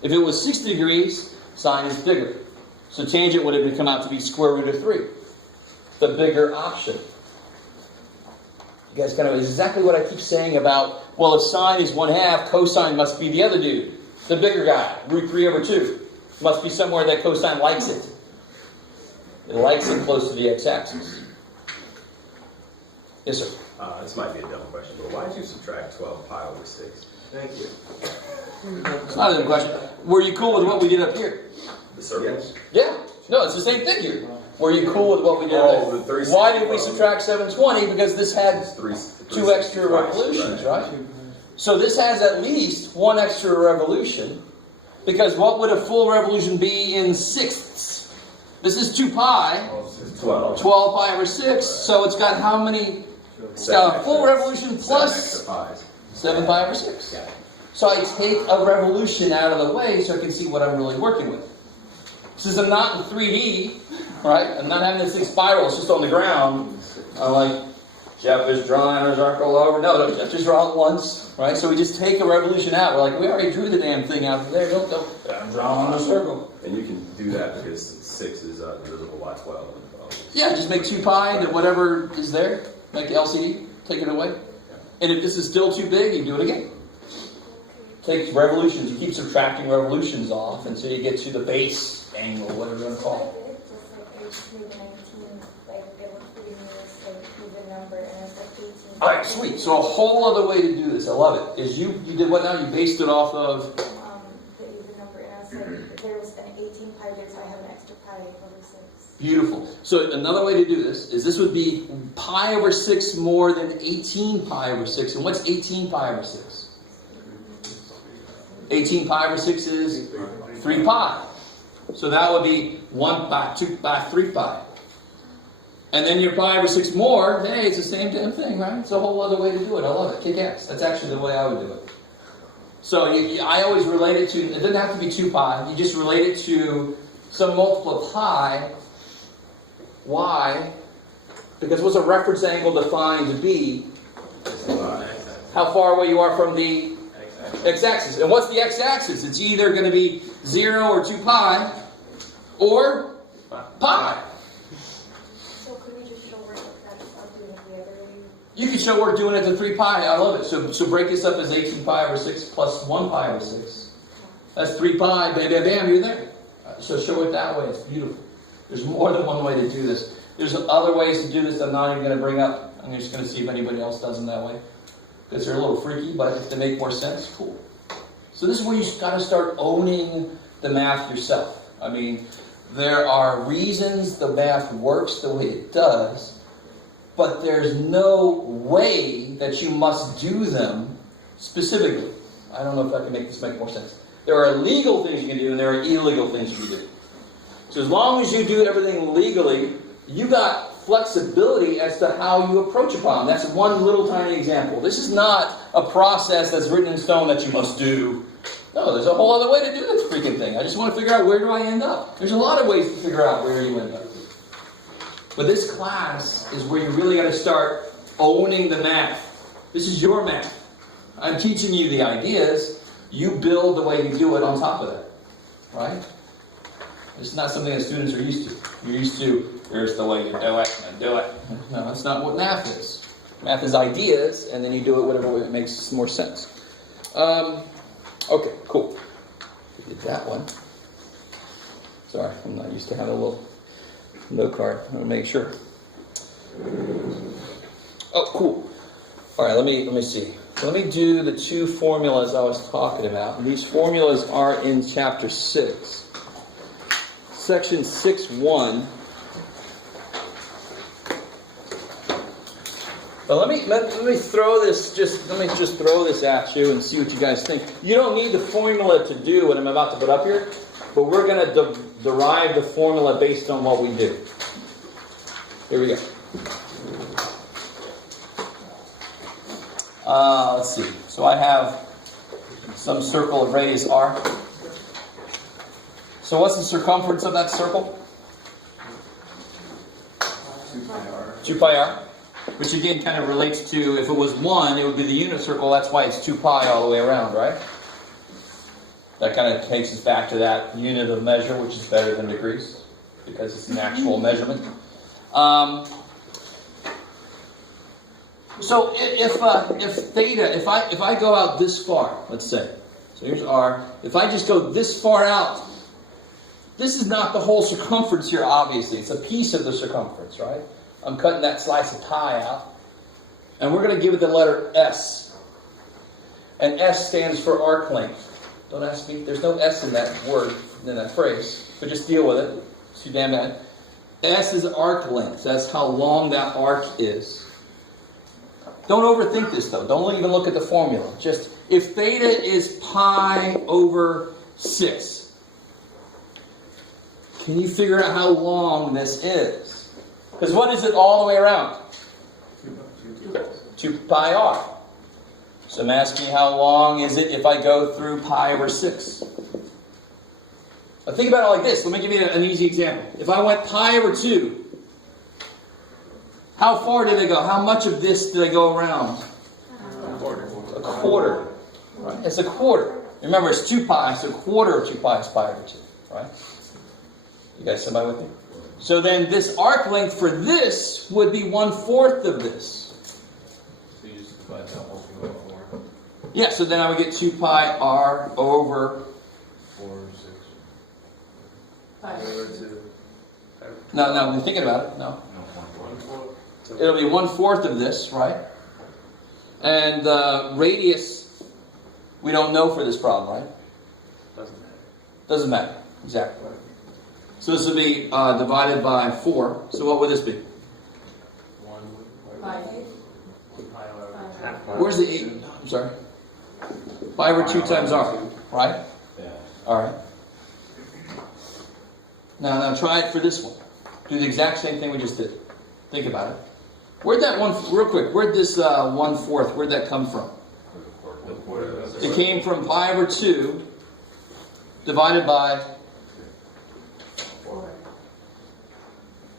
If it was 60 degrees, sine is bigger. So tangent would have come out to be square root of 3. The bigger option. You guys kind of, is exactly what I keep saying about, well, if sine is 1/2, cosine must be the other dude. The bigger guy, root 3 over 2. Must be somewhere that cosine likes it. It likes it close to the x-axis. Yes, sir? This might be a dumb question, but why did you subtract 12 pi over 6? Thank you. It's not a good question. Were you cool with what we did up here? The circles? Yeah. No, it's the same thing here. Were you cool with what we did up the there? 36 Why did we subtract 720? Because this had Three 2 extra revolutions, right? So this has at least 1 extra revolution. Because what would a full revolution be in sixths? This is 2 pi. 12. 12 pi over 6. So it's got how many? It's got a full revolution plus 7 pi over 6. So I take a revolution out of the way so I can see what I'm really working with. Since I'm not in 3D, right? I'm not having this thing spiral, it's just on the ground. I'm like, Jeff is drawing his arc all over. No, Jeff just draw it once, right? So we just take a revolution out. We're like, we already drew the damn thing out there. Don't I'm drawing a circle. And you can do that because 6 is divisible by 12. Yeah, just make 2 pi to whatever is there. Make LCD, take it away. And if this is still too big, you do it again. take revolutions, you keep subtracting revolutions off until you get to the base angle, whatever you want to call it. Alright, sweet. So a whole other way to do this, I love it, is you did what now? You based it off of? The even number, and I was like, there was an 18 pi there, so I have an extra pi over 6. Beautiful. So another way to do this would be pi over 6 more than 18 pi over 6. And what's 18 pi over 6? 18 pi over 6 is 3 pi. So that would be 1 pi, 2 pi, 3 pi. And then your pi over 6 more, hey, it's the same damn thing, right? It's a whole other way to do it. I love it. Kick ass. That's actually the way I would do it. So I always relate it to, it doesn't have to be 2 pi. You just relate it to some multiple of pi. Why? Because what's a reference angle defined to be? How far away you are from the x-axis. And what's the x-axis? It's either going to be 0 or 2 pi, or pi. So could we just show work like that without doing it the other way? You can show work doing it to 3 pi. I love it. So break this up as 18 pi over 6 plus 1 pi over 6. That's 3 pi. Bam, bam, bam. You're there. So show it that way. It's beautiful. There's more than one way to do this. There's other ways to do this I'm not even going to bring up. I'm just going to see if anybody else does them that way. Because they're a little freaky, but if they make more sense, cool. So this is where you've got to start owning the math yourself. I mean, there are reasons the math works the way it does, but there's no way that you must do them specifically. I don't know if I can make this make more sense. There are legal things you can do, and there are illegal things you can do. So as long as you do everything legally, you got flexibility as to how you approach upon. That's one little tiny example. This is not a process that's written in stone that you must do. No, there's a whole other way to do this freaking thing. I just want to figure out where do I end up. There's a lot of ways to figure out where you end up. But this class is where you really got to start owning the math. This is your math. I'm teaching you the ideas. You build the way you do it on top of that. Right? It's not something that students are used to. You're used to, here's the way you do it, and do it. No, that's not what math is. Math is ideas, and then you do it whatever way it makes more sense. Okay, cool. We did that one. Sorry, I'm not used to having a little note card. I want to make sure. Oh, cool. All right, let me see. Let me do the 2 formulas I was talking about. These formulas are in chapter 6. Section 6.1. Well, let me throw this. Let me just throw this at you and see what you guys think. You don't need the formula to do what I'm about to put up here, but we're going to derive the formula based on what we do. Here we go. Let's see. So I have some circle of radius r. So what's the circumference of that circle? 2 pi r. 2 pi r. Which again kind of relates to, if it was 1, it would be the unit circle. That's why it's 2 pi all the way around, right? That kind of takes us back to that unit of measure, which is better than degrees, because it's an actual measurement. So if theta, if I go out this far, let's say, so here's r. If I just go this far out, this is not the whole circumference here, obviously. It's a piece of the circumference, right? I'm cutting that slice of pie out. And we're going to give it the letter S. And S stands for arc length. Don't ask me. There's no S in that word, in that phrase. But just deal with it. It's too damn bad. S is arc length. That's how long that arc is. Don't overthink this, though. Don't even look at the formula. Just, if theta is pi over 6, can you figure out how long this is? Because what is it all the way around? 2 pi r. So I'm asking how long is it if I go through pi over 6? Now think about it like this. Let me give you an easy example. If I went pi over 2, how far did I go? How much of this did I go around? A quarter. Right? It's a quarter. Remember, it's 2 pi, so a quarter of 2 pi is pi over 2. Right? You guys, somebody with me? So then this arc length for this would be 1/4 of this. So you just divide that whole thing by 4. Yeah, so then I would get 2 pi r over, 4, 6. Five. Over to. no, I'm thinking about it, no. 1/4. It'll be 1/4 of this, right? And radius, we don't know for this problem, right? Doesn't matter. Doesn't matter, exactly. So this will be divided by 4. So what would this be? 1. Five. 1 pi r. Five. Half pi. Where's the 8? I'm sorry. Pi over 2 times r, right? Yeah. All right. Now try it for this one. Do the exact same thing we just did. Think about it. Where'd that one, real quick, where'd this 1/4, where'd that come from? The quarter. It came from pi over 2 divided by, 4.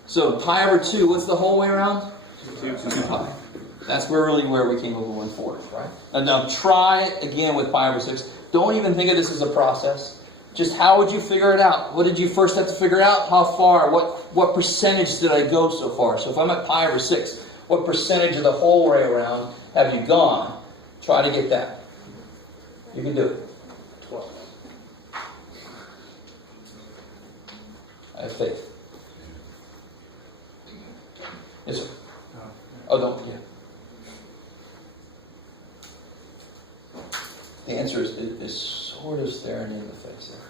so pi over 2, what's the whole way around? 2 pi. That's really where we came up with 1/4, right? And now try again with pi over 6. Don't even think of this as a process. Just how would you figure it out? What did you first have to figure out? How far? What percentage did I go so far? So if I'm at pi over 6, what percentage of the whole way around have you gone? Try to get that. You can do it. 12. I have faith. Yes, sir. Oh, don't, yeah. The answer is sort of staring you in the face there.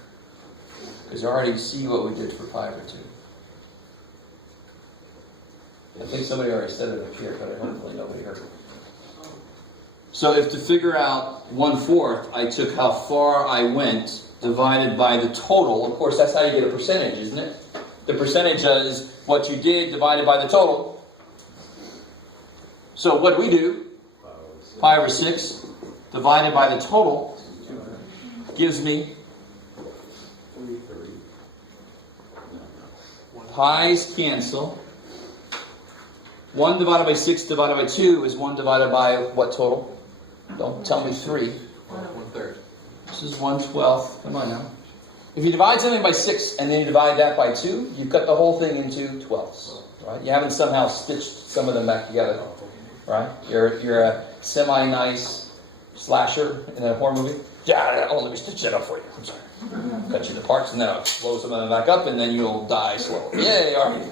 Because you already see what we did for pi over 2. I think somebody already said it up here, but hopefully nobody heard it. So if to figure out 1/4, I took how far I went divided by the total. Of course, that's how you get a percentage, isn't it? The percentage is what you did divided by the total. So what do we do? Pi over 6 divided by the total gives me pi's cancel. 1 divided by 6 divided by 2 is 1 divided by what total? Don't tell me 3. 1/3. This is 1/12. Come on now. If you divide something by 6 and then you divide that by 2, you cut the whole thing into 12ths. Right? You haven't somehow stitched some of them back together. Right? You're a semi-nice slasher in a horror movie. Yeah, oh, let me stitch that up for you. I'm sorry. Cut you to parts and then I'll blow some of them back up and then you'll die slowly. Yay, alright.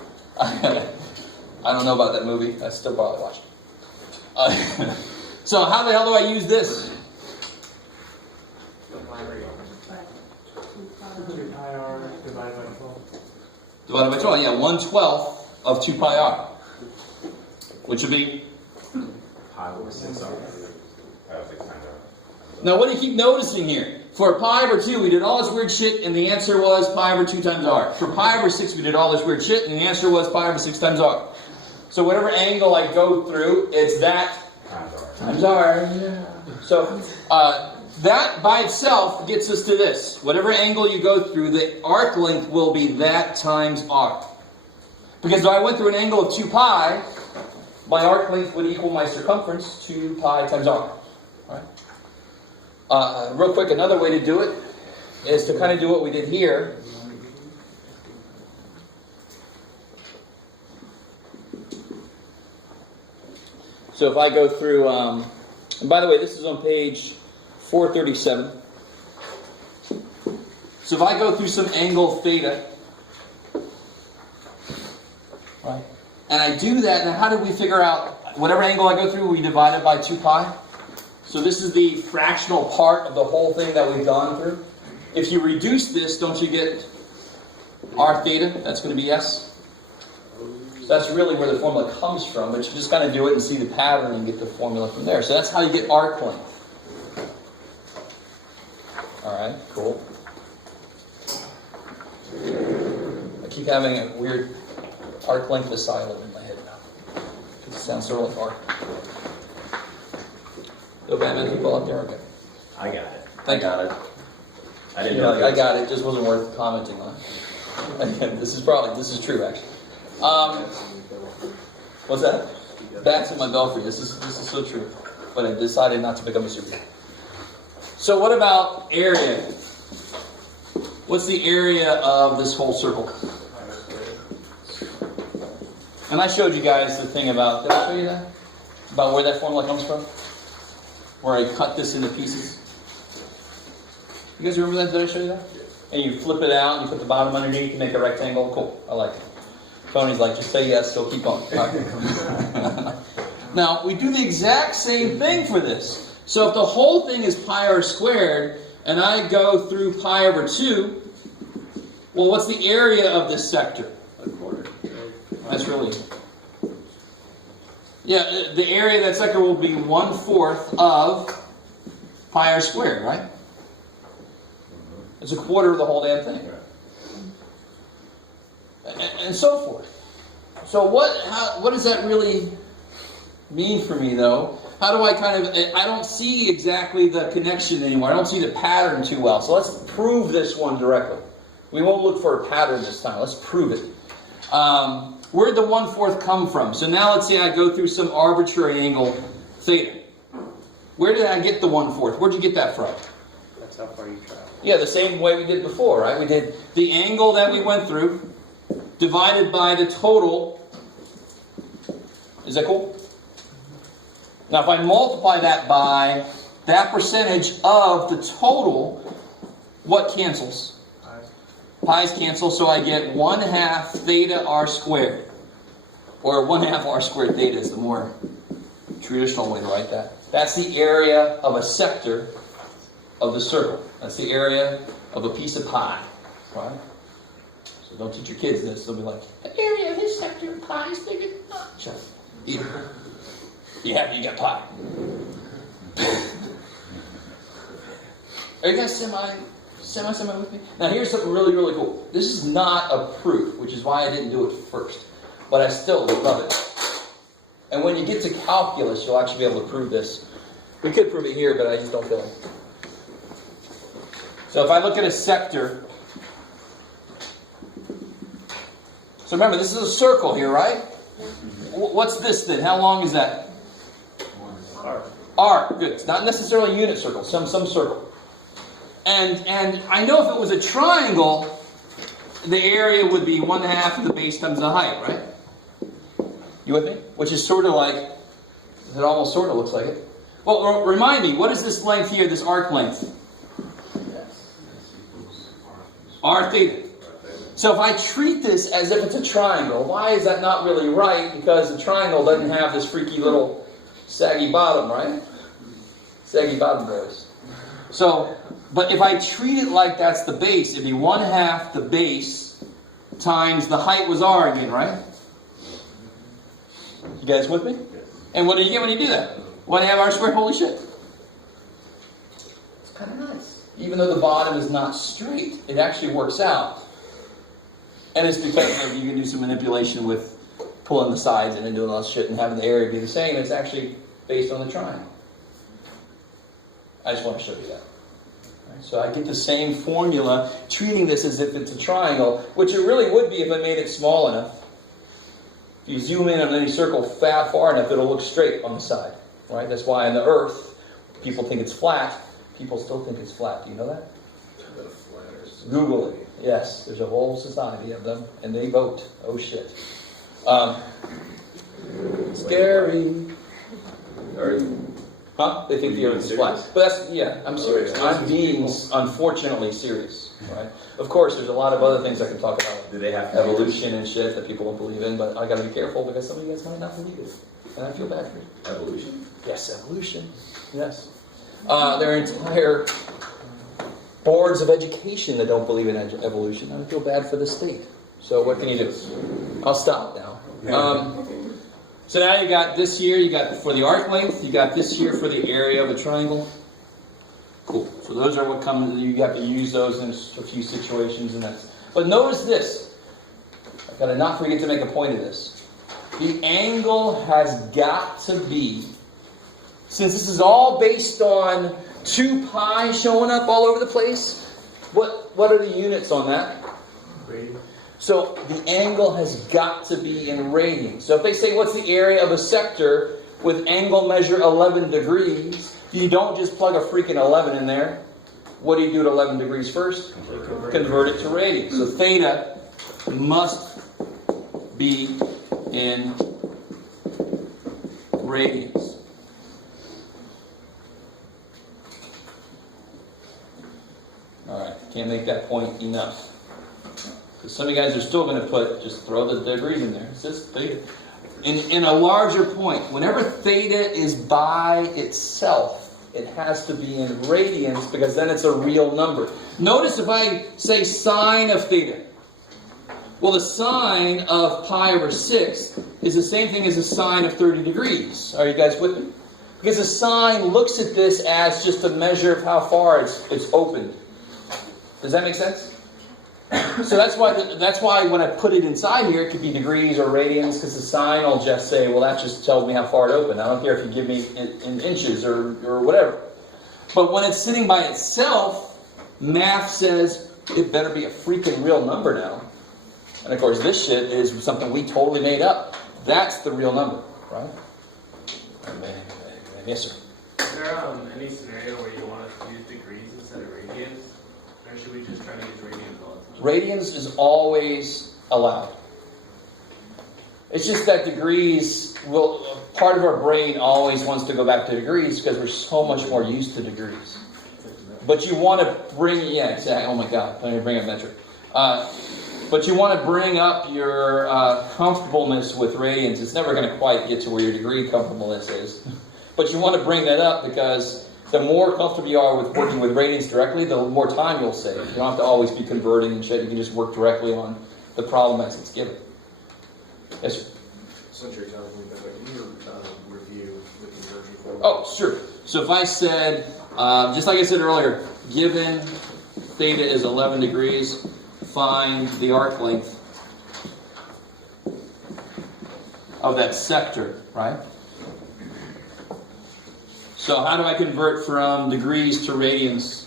I don't know about that movie. I still probably watch it. So how the hell do I use this? 2 pi r divided by 12. Divided by 12. Yeah, 1/12 of 2 pi r. Which would be... Pi over 6 r. Now what do you keep noticing here? For pi over 2, we did all this weird shit, and the answer was pi over 2 times r. For pi over 6, we did all this weird shit, and the answer was pi over 6 times r. So whatever angle I go through, it's that times r. Yeah. So that by itself gets us to this. Whatever angle you go through, the arc length will be that times r. Because if I went through an angle of 2 pi, my arc length would equal my circumference, 2 pi times r. Right? Real quick, another way to do it is to kind of do what we did here. So if I go through, and by the way, this is on page 437. So if I go through some angle theta, right, and I do that, now how do we figure out whatever angle I go through, we divide it by 2 pi? So this is the fractional part of the whole thing that we've gone through. If you reduce this, don't you get r theta? That's going to be s. So that's really where the formula comes from, but you just kind of do it and see the pattern and get the formula from there. So that's how you get arc length. Alright, cool. I keep having a weird arc length asylum in my head now. It sounds sort of like arc. No Batman people out there? Okay. I got it. Thank you. I got it. I didn't You know. know, I got it. Just wasn't worth commenting on. Again, this is true, actually. What's that? Bats in my belfry. This is so true. But I decided not to become a superhero. So what about area? What's the area of this whole circle? And I showed you guys the thing about, did I show you that? About where that formula comes from? where I cut this into pieces? You guys remember that? Did I show you that? And you flip it out and you put the bottom underneath to make a rectangle. Cool. I like it. Tony's like, just say yes, go keep on. Now, we do the exact same thing for this. So if the whole thing is pi r squared, and I go through pi over 2, well, what's the area of this sector? A quarter. That's really... Yeah, the area of that sector will be 1/4 of pi r squared, right? It's a quarter of the whole damn thing. And so forth. So what does that really mean for me, though? How do I I don't see exactly the connection anymore. I don't see the pattern too well. So let's prove this one directly. We won't look for a pattern this time. Let's prove it. Where'd the 1/4 come from? So now let's say I go through some arbitrary angle theta. Where did I get the 1/4? Where'd you get that from? That's how far you travel. Yeah, the same way we did before, right? We did the angle that we went through divided by the total. Is that cool? Now if I multiply that by that percentage of the total, what cancels? Pi's cancel, so I get 1/2 theta r squared. Or 1/2 r squared theta is the more traditional way to write that. That's the area of a sector of the circle. That's the area of a piece of pie. Right? So don't teach your kids this. They'll be like, the area of this sector of pie is bigger than that. Shut up. Eat it. You got pie. Are you guys semi with me? Now here's something really, really cool. This is not a proof, which is why I didn't do it first. But I still love it. And when you get to calculus, you'll actually be able to prove this. We could prove it here, but I just don't feel like it. So if I look at a sector, so remember, this is a circle here, right? What's this then? How long is that? R. Good. It's not necessarily a unit circle, some circle. And I know if it was a triangle, the area would be 1/2 of the base times the height, right? You with me? Which is sort of like, it almost sort of looks like it. Well, remind me, what is this length here, this arc length? R theta. So if I treat this as if it's a triangle, why is that not really right? Because the triangle doesn't have this freaky little saggy bottom, right? Saggy bottom boys. So, but if I treat it like that's the base, it'd be 1/2 the base times the height was R again, right? You guys with me? And what do you get when you do that? When you have R squared, holy shit. It's kind of nice. Even though the bottom is not straight, it actually works out. And it's because you can do some manipulation with pulling the sides in and doing all this shit and having the area be the same. It's actually based on the triangle. I just want to show you that. Right, so I get the same formula, treating this as if it's a triangle, which it really would be if I made it small enough. If you zoom in on any circle far enough, it'll look straight on the side. Right? That's why on the Earth, people think it's flat. People still think it's flat. Do you know that? Google it. Yes, there's a whole society of them, and they vote. Oh shit. Scary. Huh? They think the Earth is flat. But that's, yeah, I'm serious. I'm being, unfortunately, serious. Right? Of course, there's a lot of other things I can talk about. Do they have evolution and shit that people don't believe in, but I gotta be careful because some of you guys might not believe it. And I feel bad for you. evolution? Yes, evolution. Yes. There are entire boards of education that don't believe in evolution. I feel bad for the state. So what can you do? I'll stop now. So now you got this here, you got for the arc length, you got this here for the area of a triangle. Cool. So those are what come, you have to use those in a few situations. But notice this. I've got to not forget to make a point of this. The angle has got to be, since this is all based on 2 pi showing up all over the place, what are the units on that? Radians. So the angle has got to be in radians. So if they say, what's the area of a sector with angle measure 11 degrees, you don't just plug a freaking 11 in there. What do you do at 11 degrees first? Convert it to radians. So theta must be in radians. Can't make that point enough. Because some of you guys are still going to just throw the degrees in there. It's just theta. In a larger point, whenever theta is by itself, it has to be in radians because then it's a real number. Notice if I say sine of theta. Well, the sine of pi over 6 is the same thing as the sine of 30 degrees. Are you guys with me? Because the sine looks at this as just a measure of how far it's opened. Does that make sense? So that's why when I put it inside here, it could be degrees or radians, because the sine will just say, well, that just tells me how far it opened. I don't care if you give me in inches or whatever. But when it's sitting by itself, math says it better be a freaking real number now. And of course, this shit is something we totally made up. That's the real number, right? Yes, sir. Is there any scenario where you want us to use degrees instead of radians? Or should we just try to use radians all the time? Radians is always allowed. It's just that degrees part of our brain always wants to go back to degrees because we're so much more used to degrees. But you want to bring, yeah, exactly. Oh my God, let me bring up metric. But you want to bring up your comfortableness with radians. It's never going to quite get to where your degree comfortableness is. But you want to bring that up because the more comfortable you are with working with radians directly, the more time you'll save. You don't have to always be converting and shit. You can just work directly on the problem as it's given. Yes, sir. Since you're telling me about can you review the conversion formula? Oh, sure. So if I said, just like I said earlier, given theta is 11 degrees, find the arc length of that sector, right? So how do I convert from degrees to radians?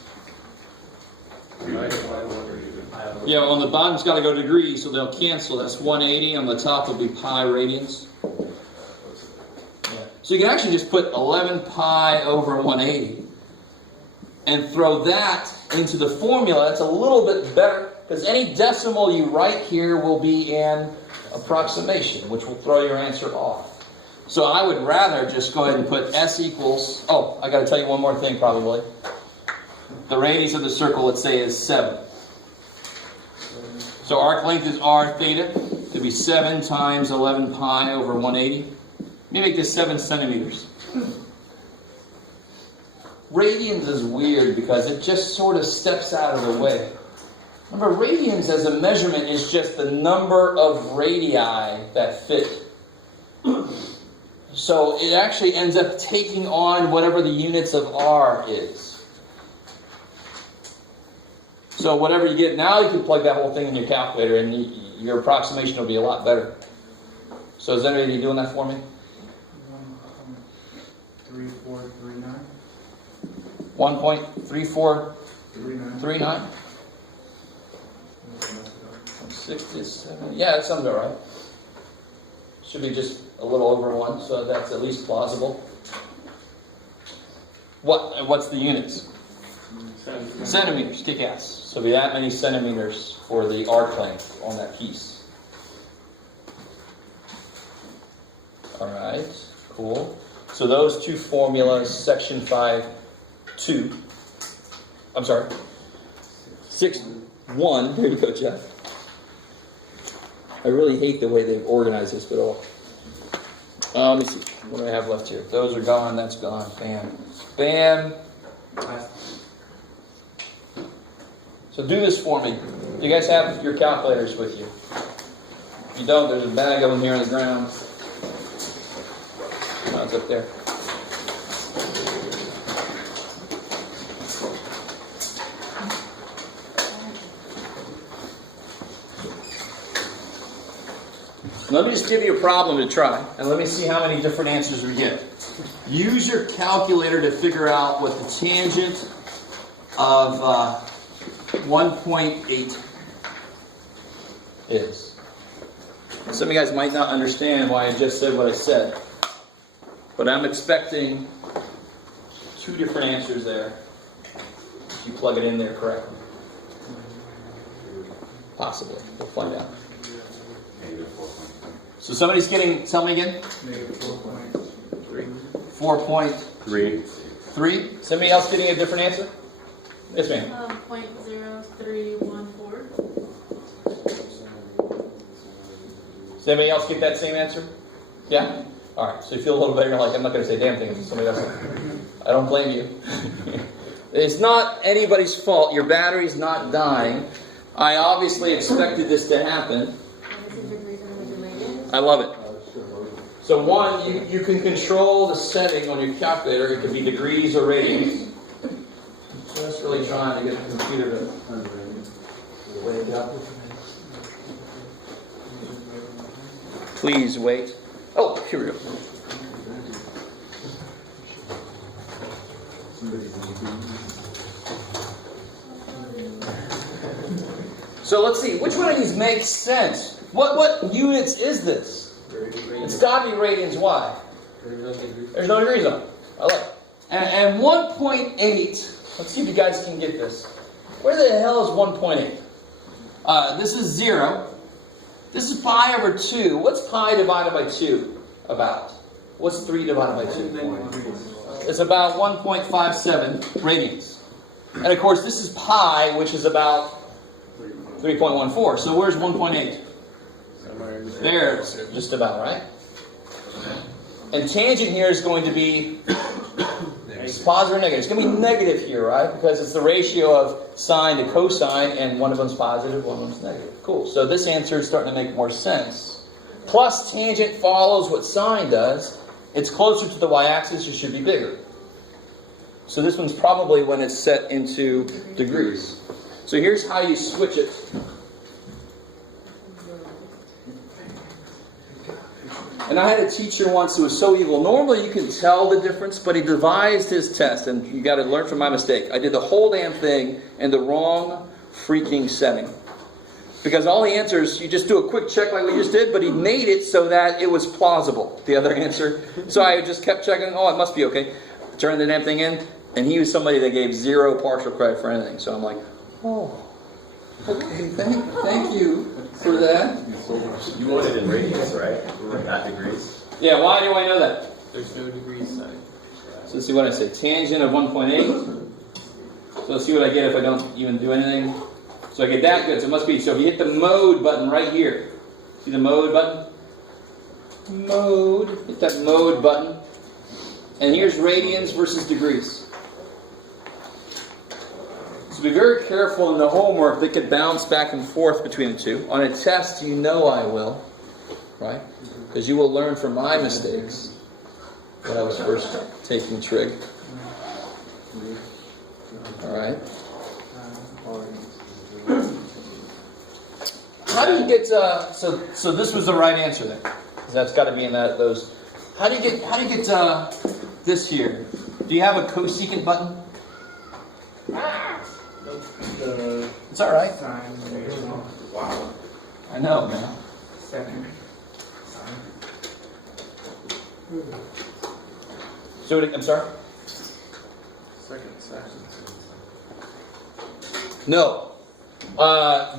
Yeah, on the bottom it's got to go degrees, so they'll cancel. That's 180. On the top will be pi radians. So you can actually just put 11 pi over 180 and throw that into the formula. That's a little bit better because any decimal you write here will be an approximation, which will throw your answer off. So I would rather just go ahead and put S equals, oh, I got to tell you one more thing probably. The radius of the circle, let's say, is 7. So arc length is r theta. It could be 7 times 11 pi over 180. Let me make this 7 centimeters. Radians is weird because it just sort of steps out of the way. Remember, radians as a measurement is just the number of radii that fit. So it actually ends up taking on whatever the units of r is. So whatever you get now, you can plug that whole thing in your calculator and your approximation will be a lot better. So is anybody doing that for me? 1.3439. 1.3439? 67. Yeah, that sounds all right. Should be just a little over 1, so that's at least plausible. What's the units? Centimeters, kick ass. So it'll be that many centimeters for the arc length on that piece. Alright, cool. So those two formulas, section 5(2). I'm sorry. 6(1). There you go, Jeff. I really hate the way they've organized this, but let me see. What do I have left here? Those are gone. That's gone. Bam. Bam. So do this for me. You guys have your calculators with you. If you don't, there's a bag of them here on the ground. Oh, it's up there. Let me just give you a problem to try, and let me see how many different answers we get. Use your calculator to figure out what the tangent of 1.8 is. Some of you guys might not understand why I just said what I said, but I'm expecting 2 different answers there if you plug it in there correctly. Possibly. We'll find out. So somebody's getting, tell me again? Negative 4.3. 4.3. 3? Somebody else getting a different answer? Yes, ma'am. 0.0 314. Does anybody else get that same answer? Yeah? Alright, so you feel a little better, like, I'm not going to say damn things. Somebody else. I don't blame you. It's not anybody's fault. Your battery's not dying. I obviously expected this to happen. I love it. So one, you can control the setting on your calculator. It could be degrees or radians. Just really trying to get the computer to wake up. Please wait. Oh, here we go. So let's see, which one of these makes sense? What units is this? It's got to be radians. Why? There's no degrees on it. I like it. And 1.8, let's see if you guys can get this. Where the hell is 1.8? This is 0. This is pi over 2. What's pi divided by 2 about? What's 3 divided by 2? It's about 1.57 radians. And of course, this is pi, which is about 3.14. So where's 1.8? There's just about, right? And tangent here is going to be positive or negative. It's going to be negative here, right? Because it's the ratio of sine to cosine, and one of them's positive, one of them's negative. Cool. So this answer is starting to make more sense. Plus, tangent follows what sine does. It's closer to the y-axis, it should be bigger. So this one's probably when it's set into degrees. So here's how you switch it. And I had a teacher once who was so evil. Normally you can tell the difference, but he devised his test, and you got to learn from my mistake. I did the whole damn thing in the wrong freaking setting. Because all the answers, you just do a quick check like we just did, but he made it so that it was plausible, the other answer. So I just kept checking, oh, it must be okay. Turned the damn thing in, and he was somebody that gave 0 partial credit for anything. So I'm like, oh, okay, thank you for that. You want it in radians, right? Not degrees. Yeah, why do I know that? There's no degrees sign. So let's see what I say. Tangent of 1.8. So let's see what I get if I don't even do anything. So I get that good. So it must be. So if you hit the mode button right here. See the mode button? Mode. Hit that mode button. And here's radians versus degrees. So be very careful in the homework. They could bounce back and forth between the two. On a test, you know I will. Right? Because you will learn from my mistakes when I was first taking trig. Alright? How do you get so this was the right answer there. That's got to be in those. How do you get this here? Do you have a cosecant button? It's all right. Wow. I know, man. Second. So I'm sorry. Second section. No.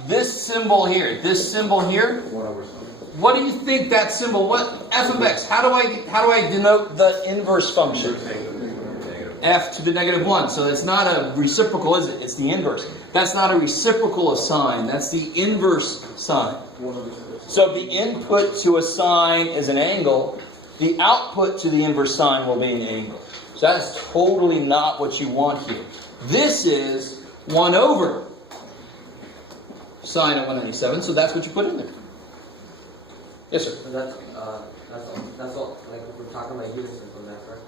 This symbol here. What do you think that symbol? What f of x? How do I denote the inverse function? F to the negative 1. So it's not a reciprocal, is it? It's the inverse. That's not a reciprocal of sine. That's the inverse sine. So if the input to a sine is an angle, the output to the inverse sine will be an angle. So that's totally not what you want here. This is 1 over sine of 197. So that's what you put in there. Yes, sir. So that's all. Like if we're talking about units from that, right?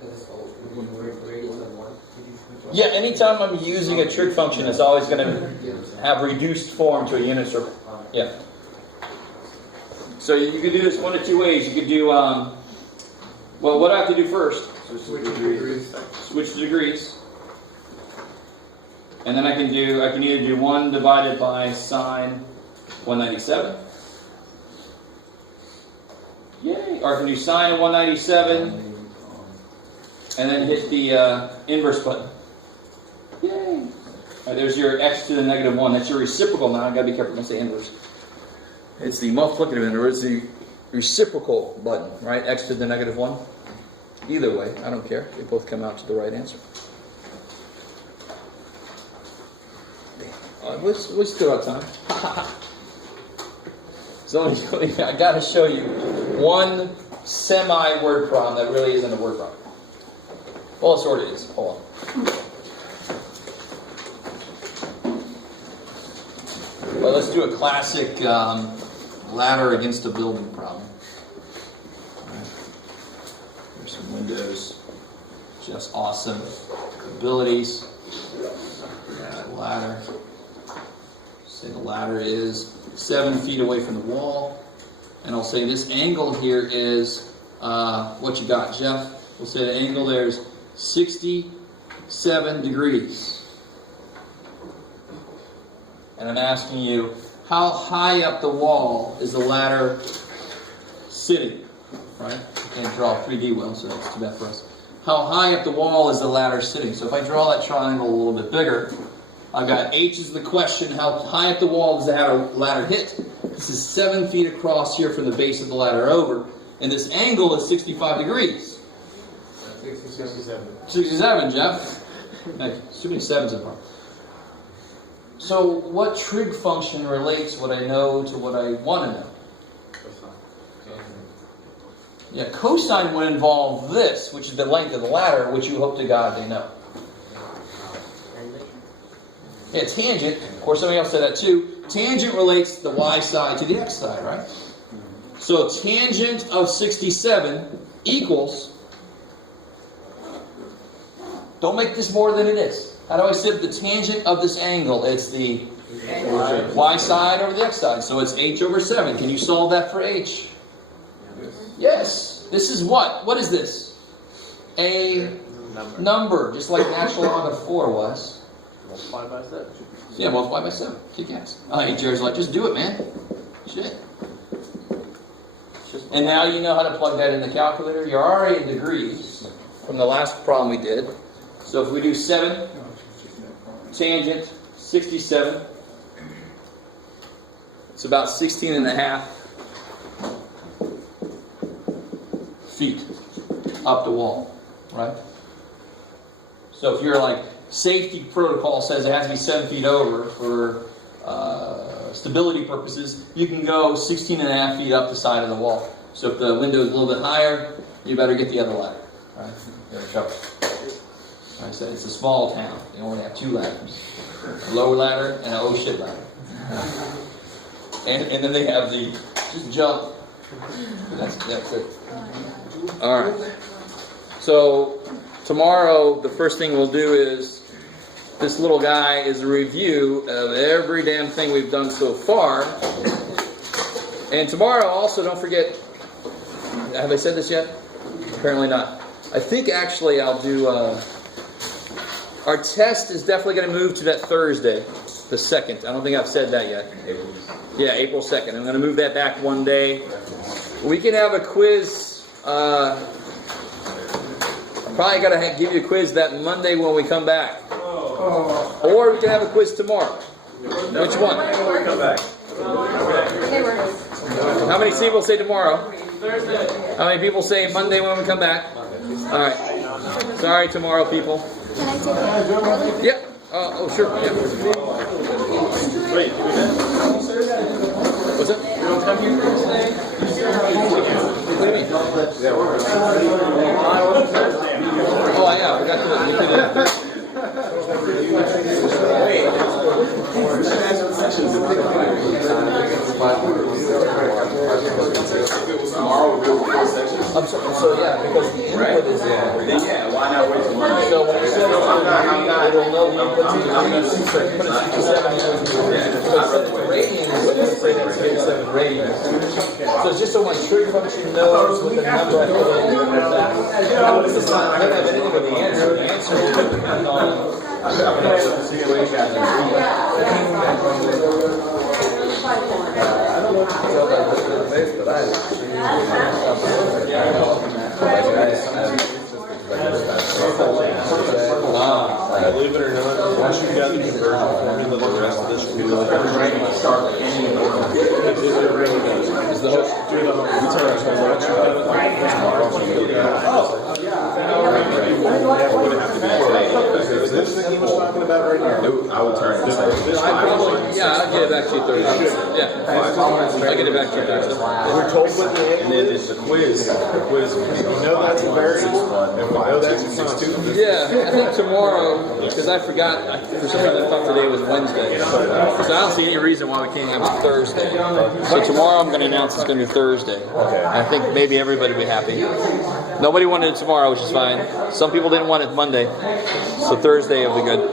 Because it's all radius of 1. Yeah, anytime I'm using a trig function, it's always going to have reduced form to a unit circle. Yeah. So you could do this one of two ways. You could do, well, what do I have to do first? Switch to degrees. And then I can either do 1 divided by sine 197. Yay! Or I can do sine of 197. And then hit the inverse button. Yay! All right, there's your x to the negative 1. That's your reciprocal now. I've got to be careful when I say inverse. It's the multiplicative inverse, the reciprocal button, right? X to the negative 1. Either way, I don't care. They both come out to the right answer. We still have time. So I got to show you one semi-word problem that really isn't a word problem. Well, it sort of is. Hold on. Well, let's do a classic ladder against a building problem. All right. There's some windows. Just awesome abilities. Ladder. Say the ladder is 7 feet away from the wall. And I'll say this angle here is what you got, Jeff. We'll say the angle there is 67 degrees. And I'm asking you, how high up the wall is the ladder sitting? Right? I can't draw 3D well, so that's too bad for us. How high up the wall is the ladder sitting? So if I draw that triangle a little bit bigger, I've got H is the question, how high up the wall does the ladder hit? This is 7 feet across here from the base of the ladder over, and this angle is 65 degrees. 67. 67, Jeff. Hey, too many sevens in front. So what trig function relates what I know to what I want to know? Yeah, cosine would involve this, which is the length of the ladder, which you hope to God they know. Yeah, tangent, of course somebody else said that too. Tangent relates the y side to the x side, right? So tangent of 67 equals, don't make this more than it is. How do I say the tangent of this angle? It's the y side over the x side. So it's h over 7. Can you solve that for h? Yes. This is what? What is this? A number, just like natural log of 4 was. Multiply by 7. Yeah, multiply by 7. Kick ass. Jared's like, just do it, man. Shit. And now you know how to plug that in the calculator. You're already in degrees from the last problem we did. So if we do 7, tangent, 67, it's about 16 and a half feet up the wall, right? So if you're like, safety protocol says it has to be 7 feet over for stability purposes, you can go 16 and a half feet up the side of the wall. So if the window is a little bit higher, you better get the other ladder. Right? You're in trouble. Like I said, it's a small town. They only have 2 ladders. A lower ladder and an oh shit ladder. And then they have the just jump. That's it. Alright. So tomorrow the first thing we'll do is this little guy is a review of every damn thing we've done so far. And tomorrow also don't forget, have I said this yet? Apparently not. I think actually I'll do our test is definitely going to move to that Thursday, the 2nd. I don't think I've said that yet. Yeah, April 2nd. I'm going to move that back one day. We can have a quiz. I'm probably going to give you a quiz that Monday when we come back. Or we can have a quiz tomorrow. Which one? Come back. How many people say tomorrow? How many people say Monday when we come back? All right. Sorry, tomorrow, people. Can I take it early? Yeah. Oh, sure. Yeah. Wait, What's up? you don't come here Thursday? What do you mean? Oh, yeah. I forgot to. You could have. So yeah, because the input is Yeah, why not wait tomorrow? So when you set it on it'll know the input to put a 67 radians, it's going to say that's 67 radians. So it's just so my trig function knows what the number I put in is that. It's not going to have anything with the answer. The answer will depend on the situation. I don't know what to tell that face, but Believe it or not, once you've got the conversion formula, the rest of this will be like start any of I would turn this. Thursday. Yeah. I'll get it back to you Thursday. We're told what the And then it's the quiz. The quiz. You know that's a variance, and we know that's a constant. Yeah, I think tomorrow, because I forgot, for some reason I thought today was Wednesday. So I don't see any reason why we can't have it Thursday. So tomorrow I'm going to announce it's going to be Thursday. Okay. I think maybe everybody will be happy. Nobody wanted it tomorrow, which is fine. Some people didn't want it Monday. So Thursday will be good.